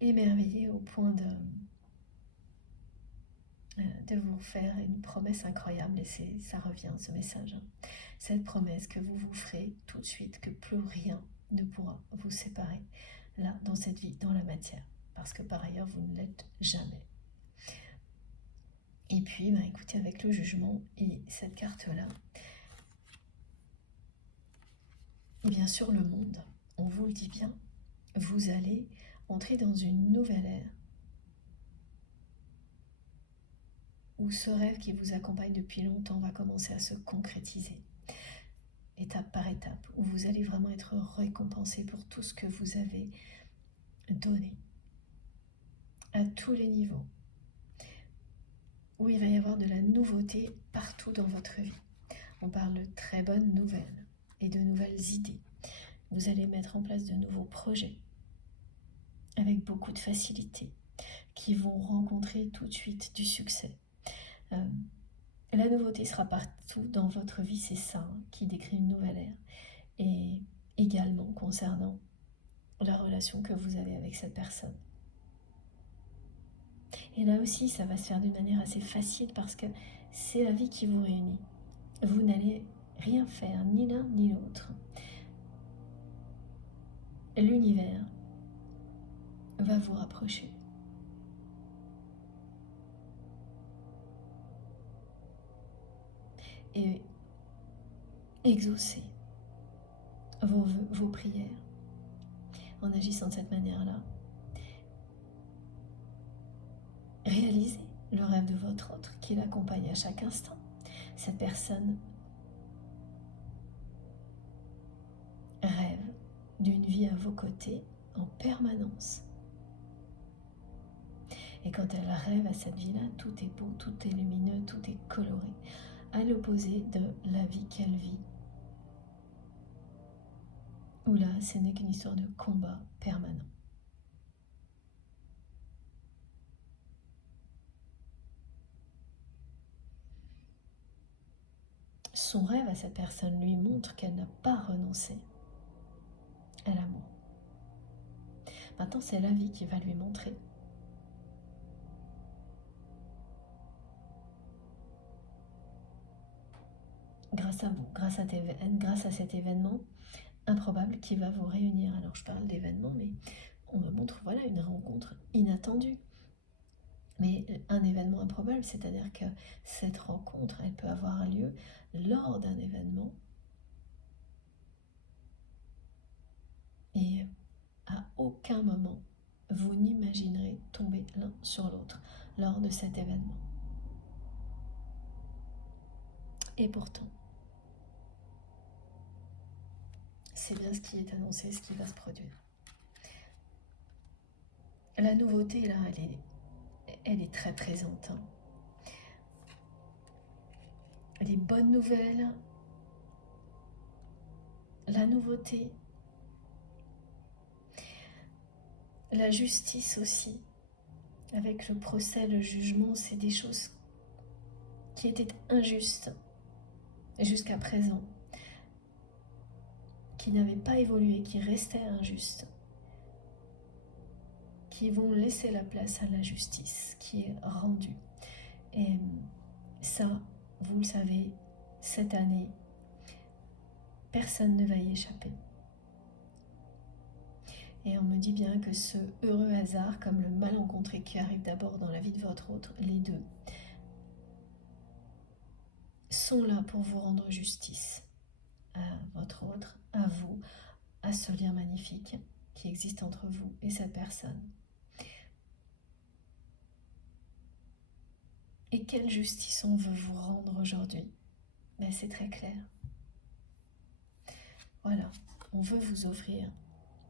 Émerveillé au point de vous faire une promesse incroyable, et ça revient, ce message. Cette promesse que vous vous ferez tout de suite, que plus rien ne pourra vous séparer, là, dans cette vie, dans la matière, parce que par ailleurs, vous ne l'êtes jamais. Et puis, écoutez, avec le jugement et cette carte-là, bien sûr, le monde, on vous le dit bien, vous allez entrer dans une nouvelle ère où ce rêve qui vous accompagne depuis longtemps va commencer à se concrétiser, étape par étape, où vous allez vraiment être récompensé pour tout ce que vous avez donné, à tous les niveaux, où il va y avoir de la nouveauté partout dans votre vie. On parle de très bonnes nouvelles et de nouvelles idées. Vous allez mettre en place de nouveaux projets avec beaucoup de facilité, qui vont rencontrer tout de suite du succès. La nouveauté sera partout dans votre vie, c'est ça qui décrit une nouvelle ère. Et également concernant la relation que vous avez avec cette personne. Et là aussi, ça va se faire d'une manière assez facile parce que c'est la vie qui vous réunit. Vous n'allez rien faire, ni l'un ni l'autre. L'univers va vous rapprocher. Et exaucer vos vœux, vos prières, en agissant de cette manière-là. Réalisez le rêve de votre autre qui l'accompagne à chaque instant. Cette personne rêve d'une vie à vos côtés en permanence. Et quand elle rêve à cette vie-là, tout est beau, tout est lumineux, tout est coloré, à l'opposé de la vie qu'elle vit. Où là, ce n'est qu'une histoire de combat permanent. son rêve à cette personne lui montre qu'elle n'a pas renoncé à l'amour. Maintenant, c'est la vie qui va lui montrer. Grâce à vous, grâce à cet événement improbable qui va vous réunir. Alors je parle d'événement, mais on me montre voilà une rencontre inattendue. Mais un événement improbable, c'est-à-dire que cette rencontre, elle peut avoir lieu lors d'un événement. Et à aucun moment, vous n'imaginerez tomber l'un sur l'autre lors de cet événement. Et pourtant, c'est bien ce qui est annoncé, ce qui va se produire. La nouveauté, là, elle est très présente. Les bonnes nouvelles, la nouveauté, la justice aussi, avec le procès, le jugement, c'est des choses qui étaient injustes jusqu'à présent, qui n'avaient pas évolué, qui restaient injustes, qui vont laisser la place à la justice qui est rendue. Et ça, vous le savez, cette année, personne ne va y échapper. Et on me dit bien que ce heureux hasard, comme le malencontré qui arrive d'abord dans la vie de votre autre, les deux, sont là pour vous rendre justice à votre autre, à vous, à ce lien magnifique qui existe entre vous et cette personne. Et quelle justice on veut vous rendre aujourd'hui? Ben, c'est très clair. Voilà, on veut vous offrir,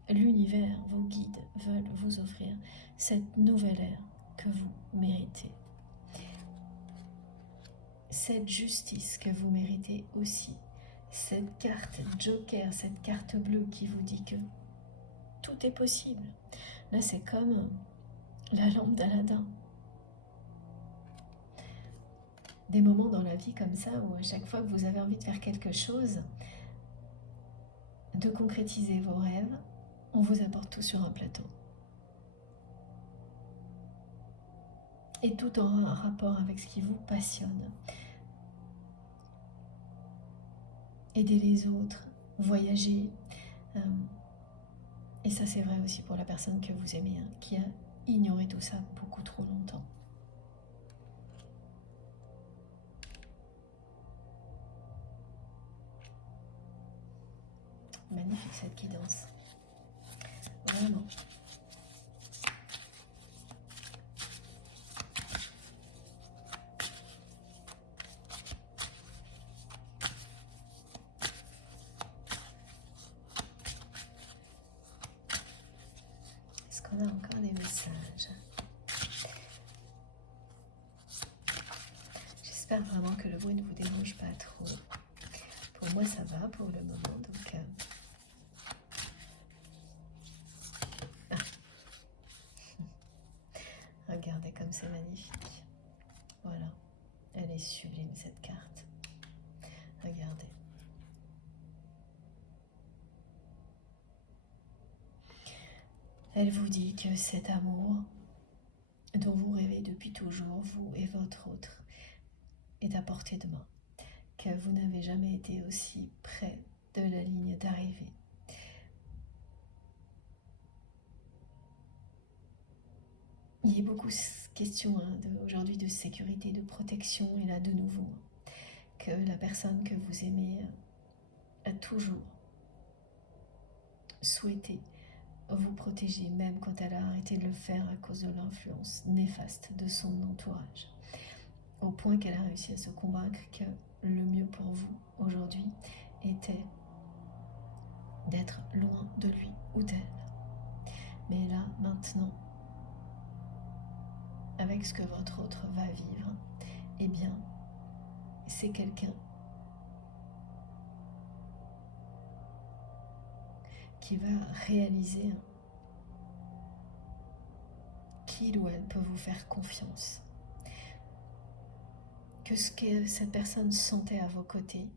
l'univers, vos guides veulent vous offrir cette nouvelle ère que vous méritez. Cette justice que vous méritez aussi. Cette carte Joker, cette carte bleue qui vous dit que tout est possible. Là, c'est comme la lampe d'Aladin. Des moments dans la vie comme ça où à chaque fois que vous avez envie de faire quelque chose, de concrétiser vos rêves, on vous apporte tout sur un plateau. Et tout aura un rapport avec ce qui vous passionne. Aider les autres, voyager. Et ça, c'est vrai aussi pour la personne que vous aimez, qui a ignoré tout ça beaucoup trop longtemps. Magnifique cette guidance. Vraiment. Est-ce qu'on a encore des messages? J'espère vraiment que le bruit ne vous dérange pas trop. Pour moi, ça va pour le moment, donc... Regardez comme c'est magnifique. Voilà, elle est sublime cette carte. Regardez. Elle vous dit que cet amour dont vous rêvez depuis toujours, vous et votre autre, est à portée de main. Que vous n'avez jamais été aussi près de la ligne d'arrivée. Il y a beaucoup de questions aujourd'hui de sécurité, de protection, et là de nouveau, que la personne que vous aimez a toujours souhaité vous protéger, même quand elle a arrêté de le faire à cause de l'influence néfaste de son entourage, au point qu'elle a réussi à se convaincre que le mieux pour vous aujourd'hui était d'être loin de lui ou d'elle. Mais là, maintenant, avec ce que votre autre va vivre, eh bien, c'est quelqu'un qui va réaliser qu'il ou elle peut vous faire confiance. Que ce que cette personne sentait à vos côtés,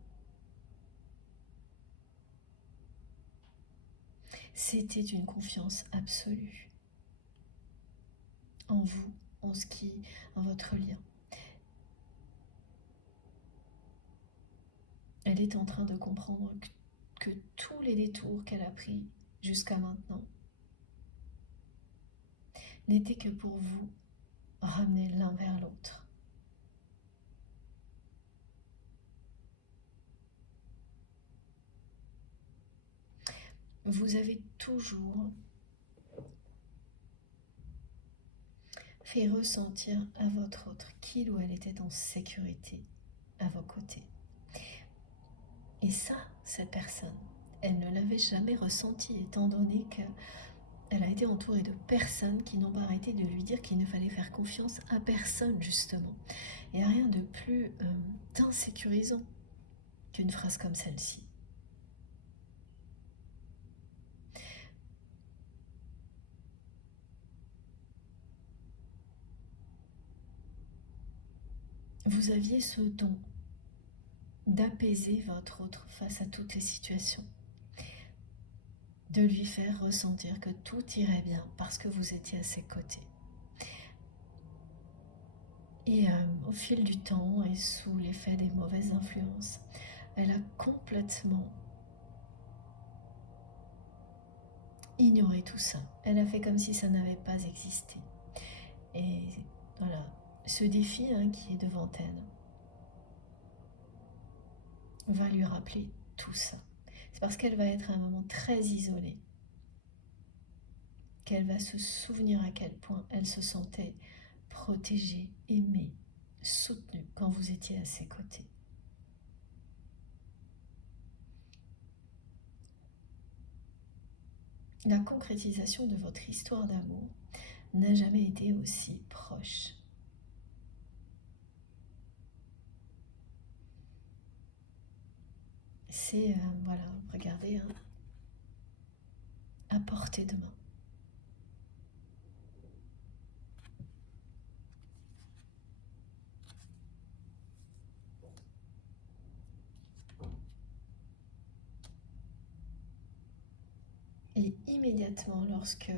C'était une confiance absolue en vous, en votre lien. Elle est en train de comprendre que tous les détours qu'elle a pris jusqu'à maintenant n'étaient que pour vous ramener l'un vers l'autre. Vous avez toujours fait ressentir à votre autre qu'il ou elle était en sécurité à vos côtés. Et ça, cette personne, elle ne l'avait jamais ressenti, étant donné qu'elle a été entourée de personnes qui n'ont pas arrêté de lui dire qu'il ne fallait faire confiance à personne, justement. Il n'y a rien de plus insécurisant qu'une phrase comme celle-ci. Vous aviez ce don d'apaiser votre autre face à toutes les situations, de lui faire ressentir que tout irait bien parce que vous étiez à ses côtés. Et au fil du temps et sous l'effet des mauvaises influences, elle a complètement ignoré tout ça. Elle a fait comme si ça n'avait pas existé. Et voilà, ce défi qui est devant elle va lui rappeler tout ça. C'est parce qu'elle va être à un moment très isolée qu'elle va se souvenir à quel point elle se sentait protégée, aimée, soutenue quand vous étiez à ses côtés. La concrétisation de votre histoire d'amour n'a jamais été aussi proche. C'est, voilà, regardez, à portée de main. Et immédiatement, lorsque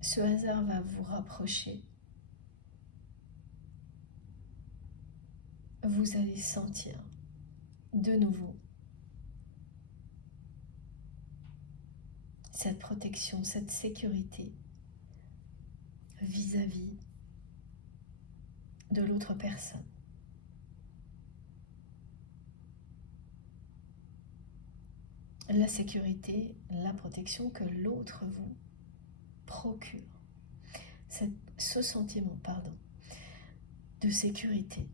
ce hasard va vous rapprocher, vous allez sentir de nouveau cette protection, cette sécurité vis-à-vis de l'autre personne. La sécurité, la protection que l'autre vous procure. Ce sentiment, de sécurité,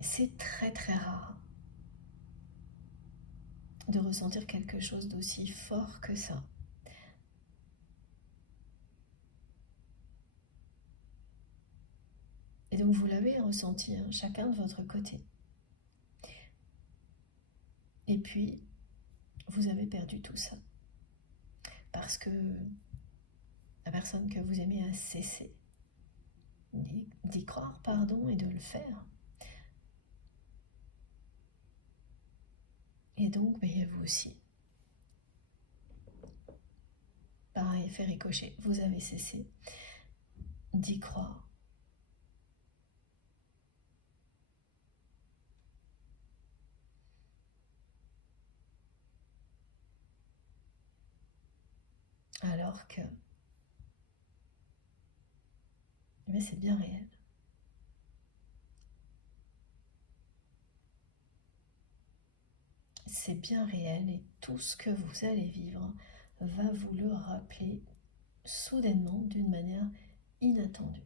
c'est très très rare de ressentir quelque chose d'aussi fort que ça. Et donc vous l'avez ressenti, chacun de votre côté. Et puis, vous avez perdu tout ça. Parce que la personne que vous aimez a cessé d'y croire, et de le faire. Et donc, vous aussi. Pareil, effet ricochet, vous avez cessé d'y croire. Alors que c'est bien réel. C'est bien réel et tout ce que vous allez vivre va vous le rappeler soudainement d'une manière inattendue.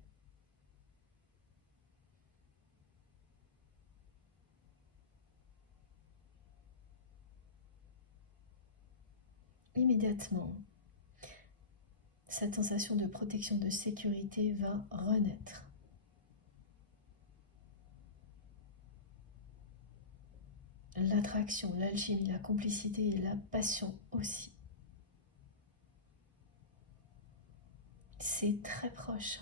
Immédiatement, cette sensation de protection, de sécurité va renaître. L'attraction, l'alchimie, la complicité et la passion aussi. C'est très proche,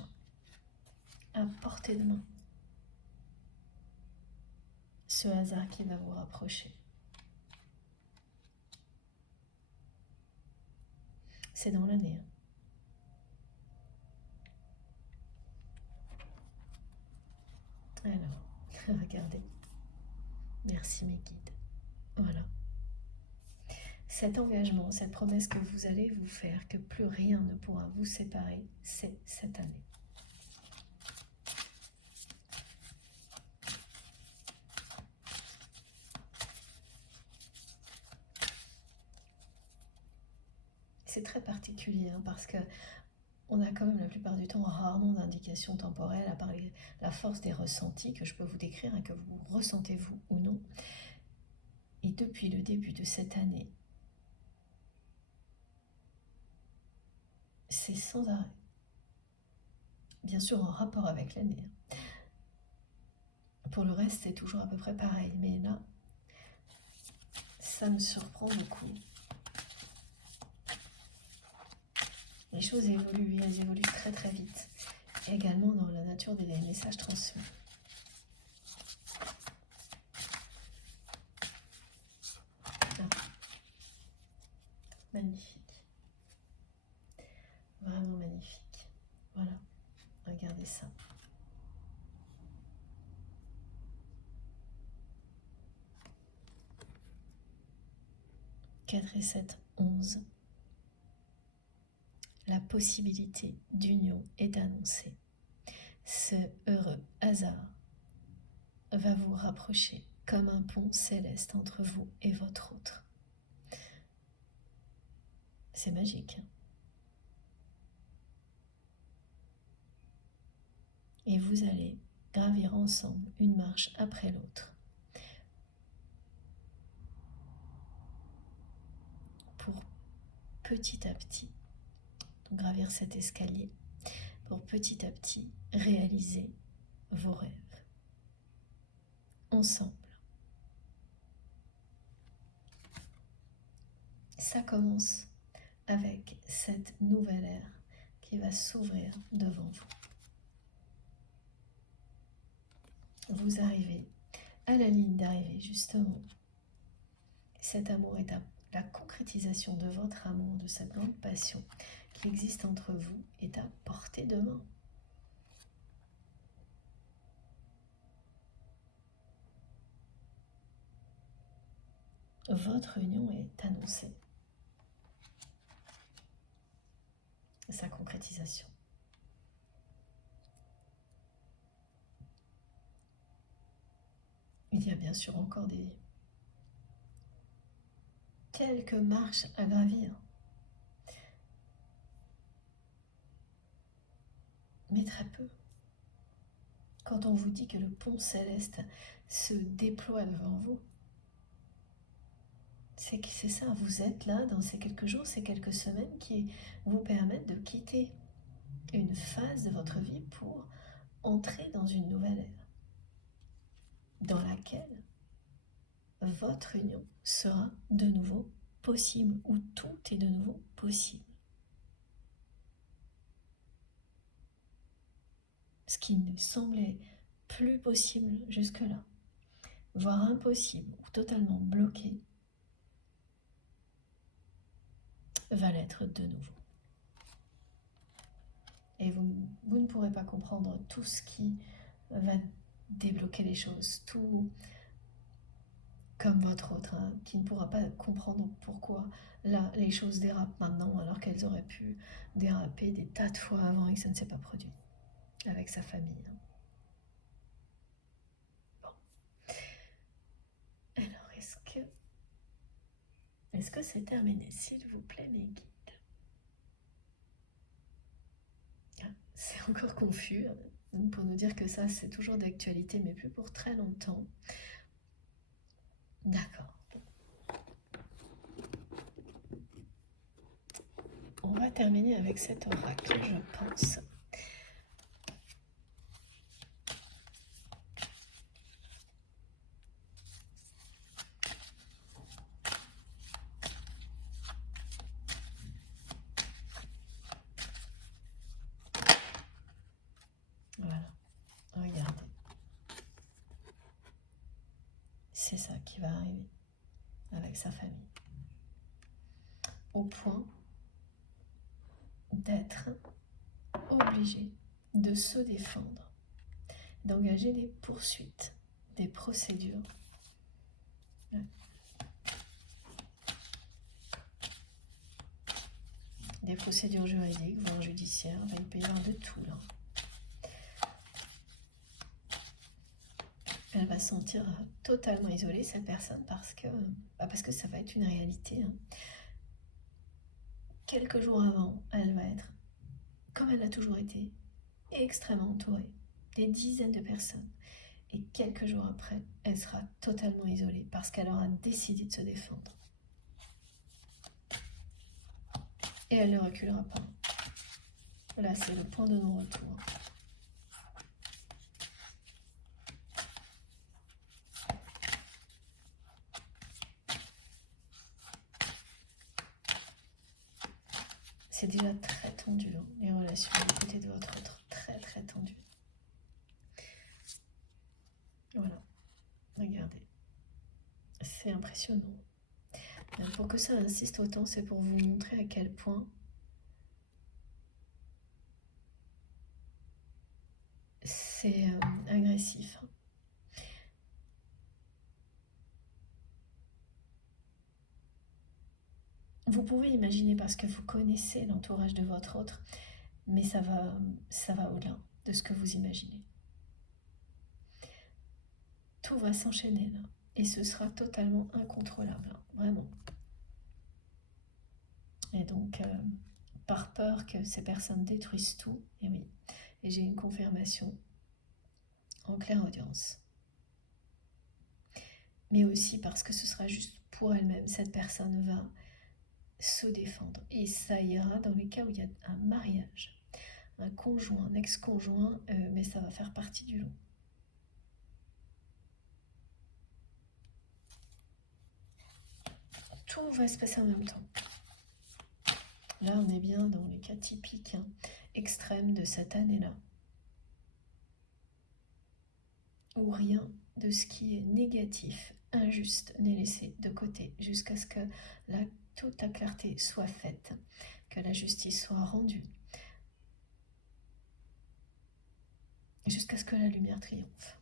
à portée de main. Ce hasard qui va vous rapprocher. c'est dans l'année. Alors, regardez. Merci mes guides. Voilà. Cet engagement, cette promesse que vous allez vous faire, que plus rien ne pourra vous séparer, c'est cette année. C'est très particulier hein, parce que on a quand même la plupart du temps rarement d'indications temporelles à part la force des ressentis que je peux vous décrire et que vous ressentez vous ou non. Et depuis le début de cette année, c'est sans arrêt. Bien sûr en rapport avec l'année. Pour le reste, c'est toujours à peu près pareil. Mais là, ça me surprend beaucoup. Les choses évoluent, elles évoluent très très vite. Également dans la nature des messages transmis. Ah. Magnifique. Vraiment magnifique. Voilà. Regardez ça. 4 et 7, 11. La possibilité d'union est annoncée. Ce heureux hasard va vous rapprocher comme un pont céleste entre vous et votre autre. C'est magique. Et vous allez gravir ensemble une marche après l'autre pour petit à petit gravir cet escalier, pour petit à petit réaliser vos rêves. Ensemble. Ça commence avec cette nouvelle ère qui va s'ouvrir devant vous. Vous arrivez à la ligne d'arrivée, justement. Cet amour est la concrétisation de votre amour, de cette grande passion qui existe entre vous, est à portée de main. Votre union est annoncée. Sa concrétisation. Il y a bien sûr encore quelques marches à gravir. Mais très peu. Quand on vous dit que le pont céleste se déploie devant vous, c'est que c'est ça, vous êtes là dans ces quelques jours, ces quelques semaines qui vous permettent de quitter une phase de votre vie pour entrer dans une nouvelle ère dans laquelle votre union sera de nouveau possible, où tout est de nouveau possible. Ce qui ne semblait plus possible jusque-là, voire impossible ou totalement bloqué, va l'être de nouveau. Et vous ne pourrez pas comprendre tout ce qui va débloquer les choses, tout comme votre autre, hein, qui ne pourra pas comprendre pourquoi là les choses dérapent maintenant alors qu'elles auraient pu déraper des tas de fois avant et que ça ne s'est pas produit avec sa famille. Bon. Alors est-ce que c'est terminé, s'il vous plaît, mes guides? C'est encore confus, hein, pour nous dire que ça c'est toujours d'actualité, mais plus pour très longtemps. D'accord. On va terminer avec cet oracle, je pense. Voilà, regardez. C'est ça qui va arriver avec sa famille. Au point d'être obligé de se défendre, d'engager des poursuites, des procédures. Des procédures juridiques, voire judiciaires, il peut y avoir de tout là. Elle va se sentir totalement isolée, cette personne, parce que ça va être une réalité. Quelques jours avant, elle va être, comme elle l'a toujours été, extrêmement entourée, des dizaines de personnes. Et quelques jours après, elle sera totalement isolée parce qu'elle aura décidé de se défendre. Et elle ne reculera pas. Là, c'est le point de non-retour. C'est déjà très tendu, hein, les relations du côté de votre autre, très très tendu. Voilà, regardez, c'est impressionnant. Pour que ça insiste autant, c'est pour vous montrer à quel point c'est agressif. Vous pouvez imaginer parce que vous connaissez l'entourage de votre autre, mais ça va au-delà de ce que vous imaginez. Tout va s'enchaîner là, et ce sera totalement incontrôlable, hein, vraiment. Et donc, par peur que ces personnes détruisent tout, et oui, et j'ai une confirmation en claire audience. Mais aussi parce que ce sera juste pour elle-même, cette personne va se défendre. Et ça ira dans les cas où il y a un mariage, un conjoint, un ex-conjoint, mais ça va faire partie du lot. Tout va se passer en même temps. Là, on est bien dans les cas typiques, hein, extrêmes de cette année-là, où rien de ce qui est négatif, injuste, n'est laissé de côté, jusqu'à ce que toute la clarté soit faite, que la justice soit rendue, jusqu'à ce que la lumière triomphe.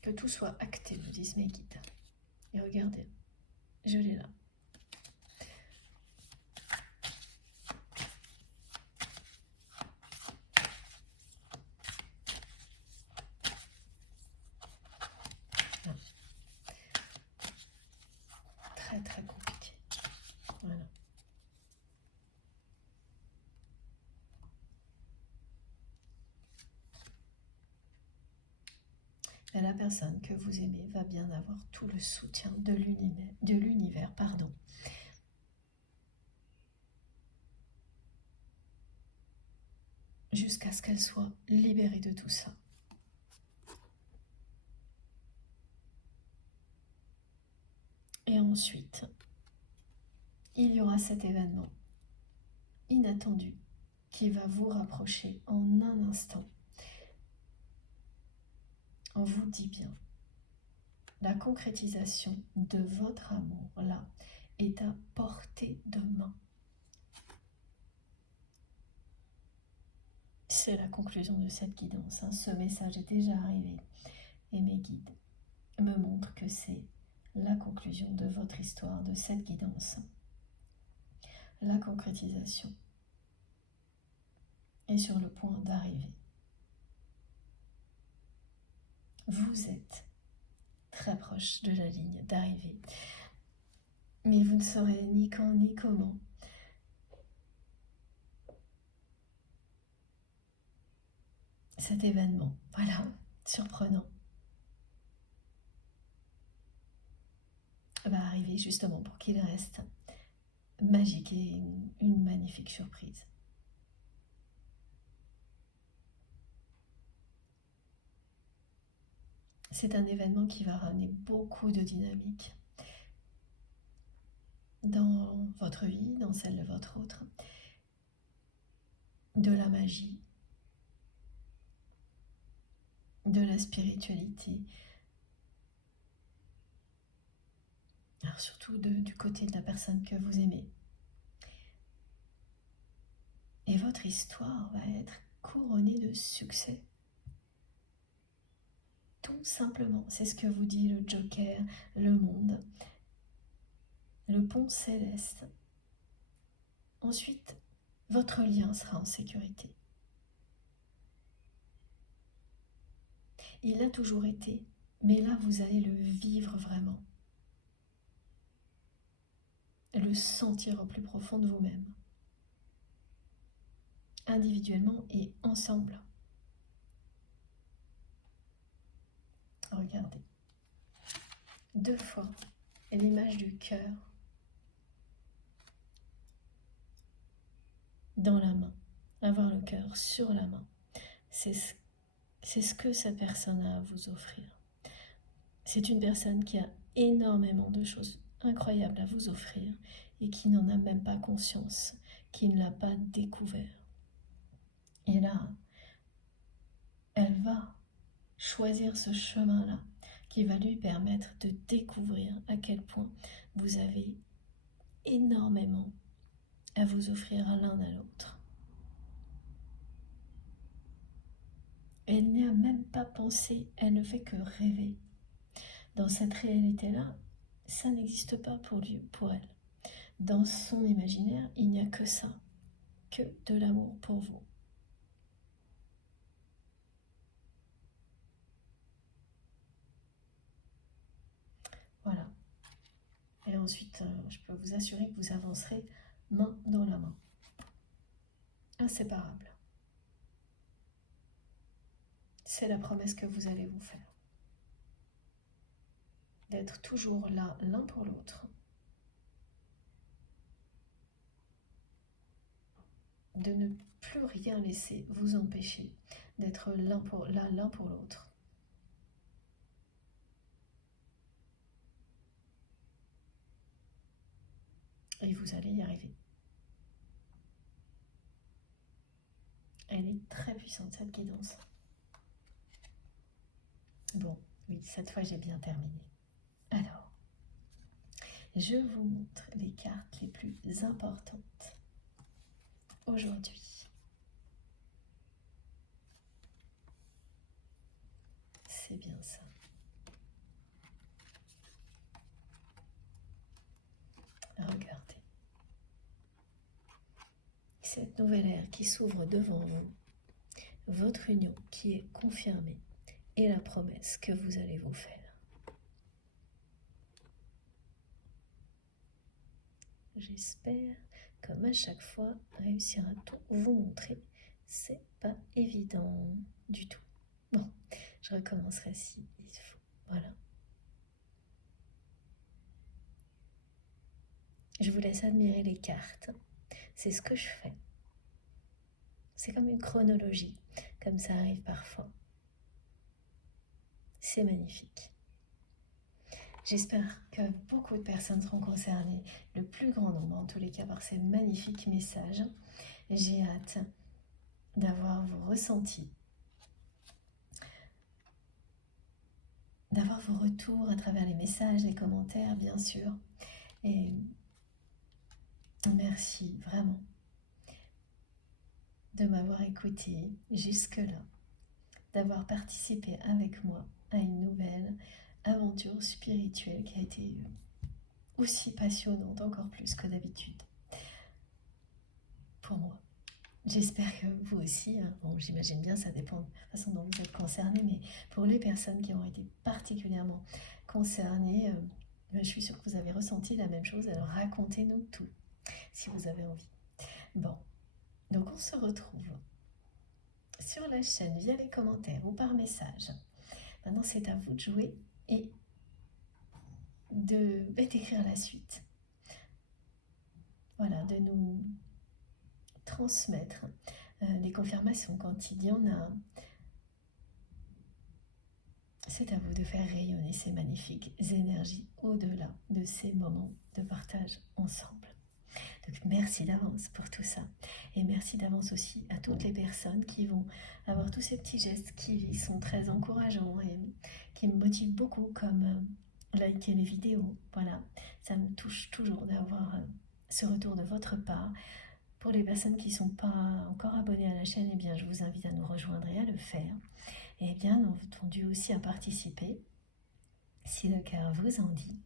Que tout soit acté, me disent mes guides. Et regardez, je l'ai là. Très très compliqué. Voilà. Et la personne que vous aimez va bien avoir tout le soutien de l'univers, jusqu'à ce qu'elle soit libérée de tout ça. Et ensuite, il y aura cet événement inattendu qui va vous rapprocher en un instant. On vous dit bien, la concrétisation de votre amour, là, est à portée de main. C'est la conclusion de cette guidance, hein. Ce message est déjà arrivé et mes guides me montrent que c'est la conclusion de votre histoire, de cette guidance. La concrétisation est sur le point d'arriver. Vous êtes très proche de la ligne d'arrivée, mais vous ne saurez ni quand ni comment. Cet événement, voilà, surprenant, va arriver justement pour qu'il reste magique et une magnifique surprise. C'est un événement qui va ramener beaucoup de dynamique dans votre vie, dans celle de votre autre, de la magie, de la spiritualité, alors surtout du côté de la personne que vous aimez. votre histoire va être couronnée de succès. Tout simplement, c'est ce que vous dit le Joker, le monde, le pont céleste. Ensuite, votre lien sera en sécurité. Il a toujours été, mais là vous allez le vivre vraiment. Le sentir au plus profond de vous-même. Individuellement et ensemble. Regardez. 2 fois l'image du cœur dans la main. Avoir le cœur sur la main. C'est ce que cette personne a à vous offrir. C'est une personne qui a énormément de choses incroyables à vous offrir et qui n'en a même pas conscience, qui ne l'a pas découvert. Et là, elle va choisir ce chemin-là qui va lui permettre de découvrir à quel point vous avez énormément à vous offrir à l'un à l'autre. Elle n'y a même pas pensé, elle ne fait que rêver. Dans cette réalité-là, ça n'existe pas pour lui, pour elle. Dans son imaginaire, il n'y a que ça, que de l'amour pour vous. Voilà. Et ensuite, je peux vous assurer que vous avancerez main dans la main. Inséparables. C'est la promesse que vous allez vous faire. D'être toujours là l'un pour l'autre. De ne plus rien laisser vous empêcher d'être là l'un pour l'autre. Et vous allez y arriver. Elle est très puissante, cette guidance. Bon, oui, cette fois j'ai bien terminé. Alors, je vous montre les cartes les plus importantes aujourd'hui. C'est bien ça. Regardez. Cette nouvelle ère qui s'ouvre devant vous, votre union qui est confirmée et la promesse que vous allez vous faire. J'espère, comme à chaque fois, réussir à tout vous montrer. C'est pas évident du tout. Bon, je recommencerai si il faut. Voilà. Je vous laisse admirer les cartes. C'est ce que je fais. C'est comme une chronologie, comme ça arrive parfois. C'est magnifique. J'espère que beaucoup de personnes seront concernées, le plus grand nombre en tous les cas, par ces magnifiques messages. J'ai hâte d'avoir vos ressentis, d'avoir vos retours à travers les messages, les commentaires, bien sûr. Et merci vraiment de m'avoir écouté jusque-là, d'avoir participé avec moi à une nouvelle aventure spirituelle qui a été aussi passionnante, encore plus que d'habitude, pour moi. J'espère que vous aussi, bon, j'imagine bien, ça dépend de la façon dont vous êtes concernés, mais pour les personnes qui ont été particulièrement concernées, je suis sûre que vous avez ressenti la même chose, alors racontez-nous tout, si vous avez envie. Bon, donc on se retrouve sur la chaîne via les commentaires ou par message. Maintenant, c'est à vous de jouer et d'écrire la suite. Voilà, de nous transmettre les confirmations quand il y en a. C'est à vous de faire rayonner ces magnifiques énergies au-delà de ces moments de partage ensemble. Donc merci d'avance pour tout ça. Et merci d'avance aussi à toutes les personnes qui vont avoir tous ces petits gestes qui sont très encourageants et qui me motivent beaucoup, comme liker les vidéos. Voilà, ça me touche toujours d'avoir ce retour de votre part Pour les personnes qui ne sont pas encore abonnées à la chaîne, eh bien, je vous invite à nous rejoindre et à le faire. Et bien entendu aussi à participer, si le cœur vous en dit.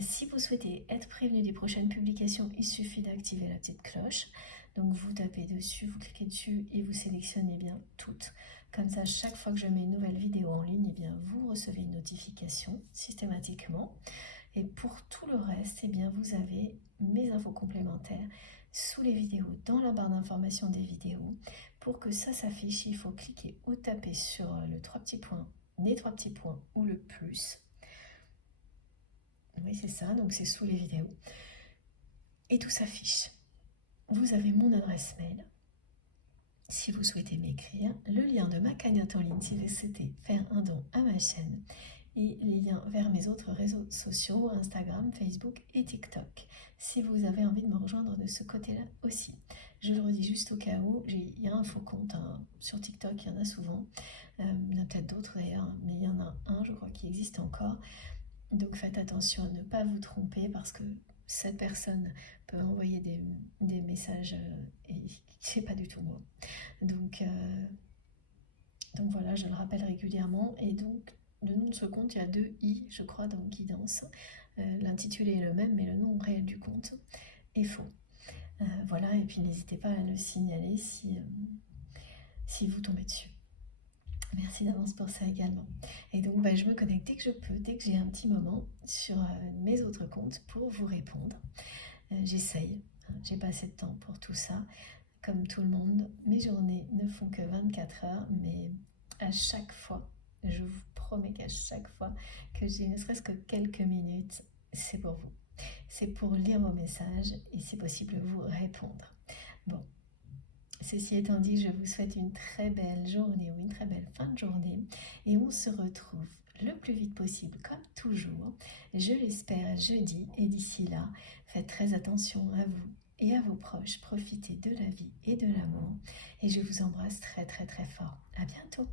Si vous souhaitez être prévenu des prochaines publications, il suffit d'activer la petite cloche. Donc vous tapez dessus, vous cliquez dessus et vous sélectionnez bien toutes. Comme ça, chaque fois que je mets une nouvelle vidéo en ligne, eh bien, vous recevez une notification systématiquement. Et pour tout le reste, eh bien, vous avez mes infos complémentaires sous les vidéos, dans la barre d'information des vidéos. Pour que ça s'affiche, il faut cliquer ou taper sur les trois petits points ou le plus. Oui, c'est ça, donc c'est sous les vidéos. Et tout s'affiche. Vous avez mon adresse mail. Si vous souhaitez m'écrire, le lien de ma cagnotte en ligne si vous souhaitez faire un don à ma chaîne et les liens vers mes autres réseaux sociaux, Instagram, Facebook et TikTok, si vous avez envie de me rejoindre de ce côté-là aussi. Je le redis juste au cas où, il y a un faux compte sur TikTok, il y en a souvent, il y en a peut-être d'autres d'ailleurs, mais il y en a un, je crois, qui existe encore. Donc faites attention à ne pas vous tromper parce que cette personne peut envoyer des messages et c'est pas du tout moi. Donc voilà, je le rappelle régulièrement. Et donc le nom de ce compte, il y a 2 i, je crois, dans Guidance. L'intitulé est le même, mais le nom réel du compte est faux. Voilà, et puis n'hésitez pas à le signaler si vous tombez dessus. Merci d'avance pour ça également. Et donc, je me connecte dès que je peux, dès que j'ai un petit moment sur mes autres comptes pour vous répondre. J'essaye, j'ai pas assez de temps pour tout ça. Comme tout le monde, mes journées ne font que 24 heures, mais à chaque fois, je vous promets qu'à chaque fois que j'ai ne serait-ce que quelques minutes, c'est pour vous. C'est pour lire vos messages et si possible vous répondre. Bon. Ceci étant dit, je vous souhaite une très belle journée ou une très belle fin de journée et on se retrouve le plus vite possible comme toujours, je l'espère jeudi et d'ici là, faites très attention à vous et à vos proches, profitez de la vie et de l'amour et je vous embrasse très très très fort. À bientôt.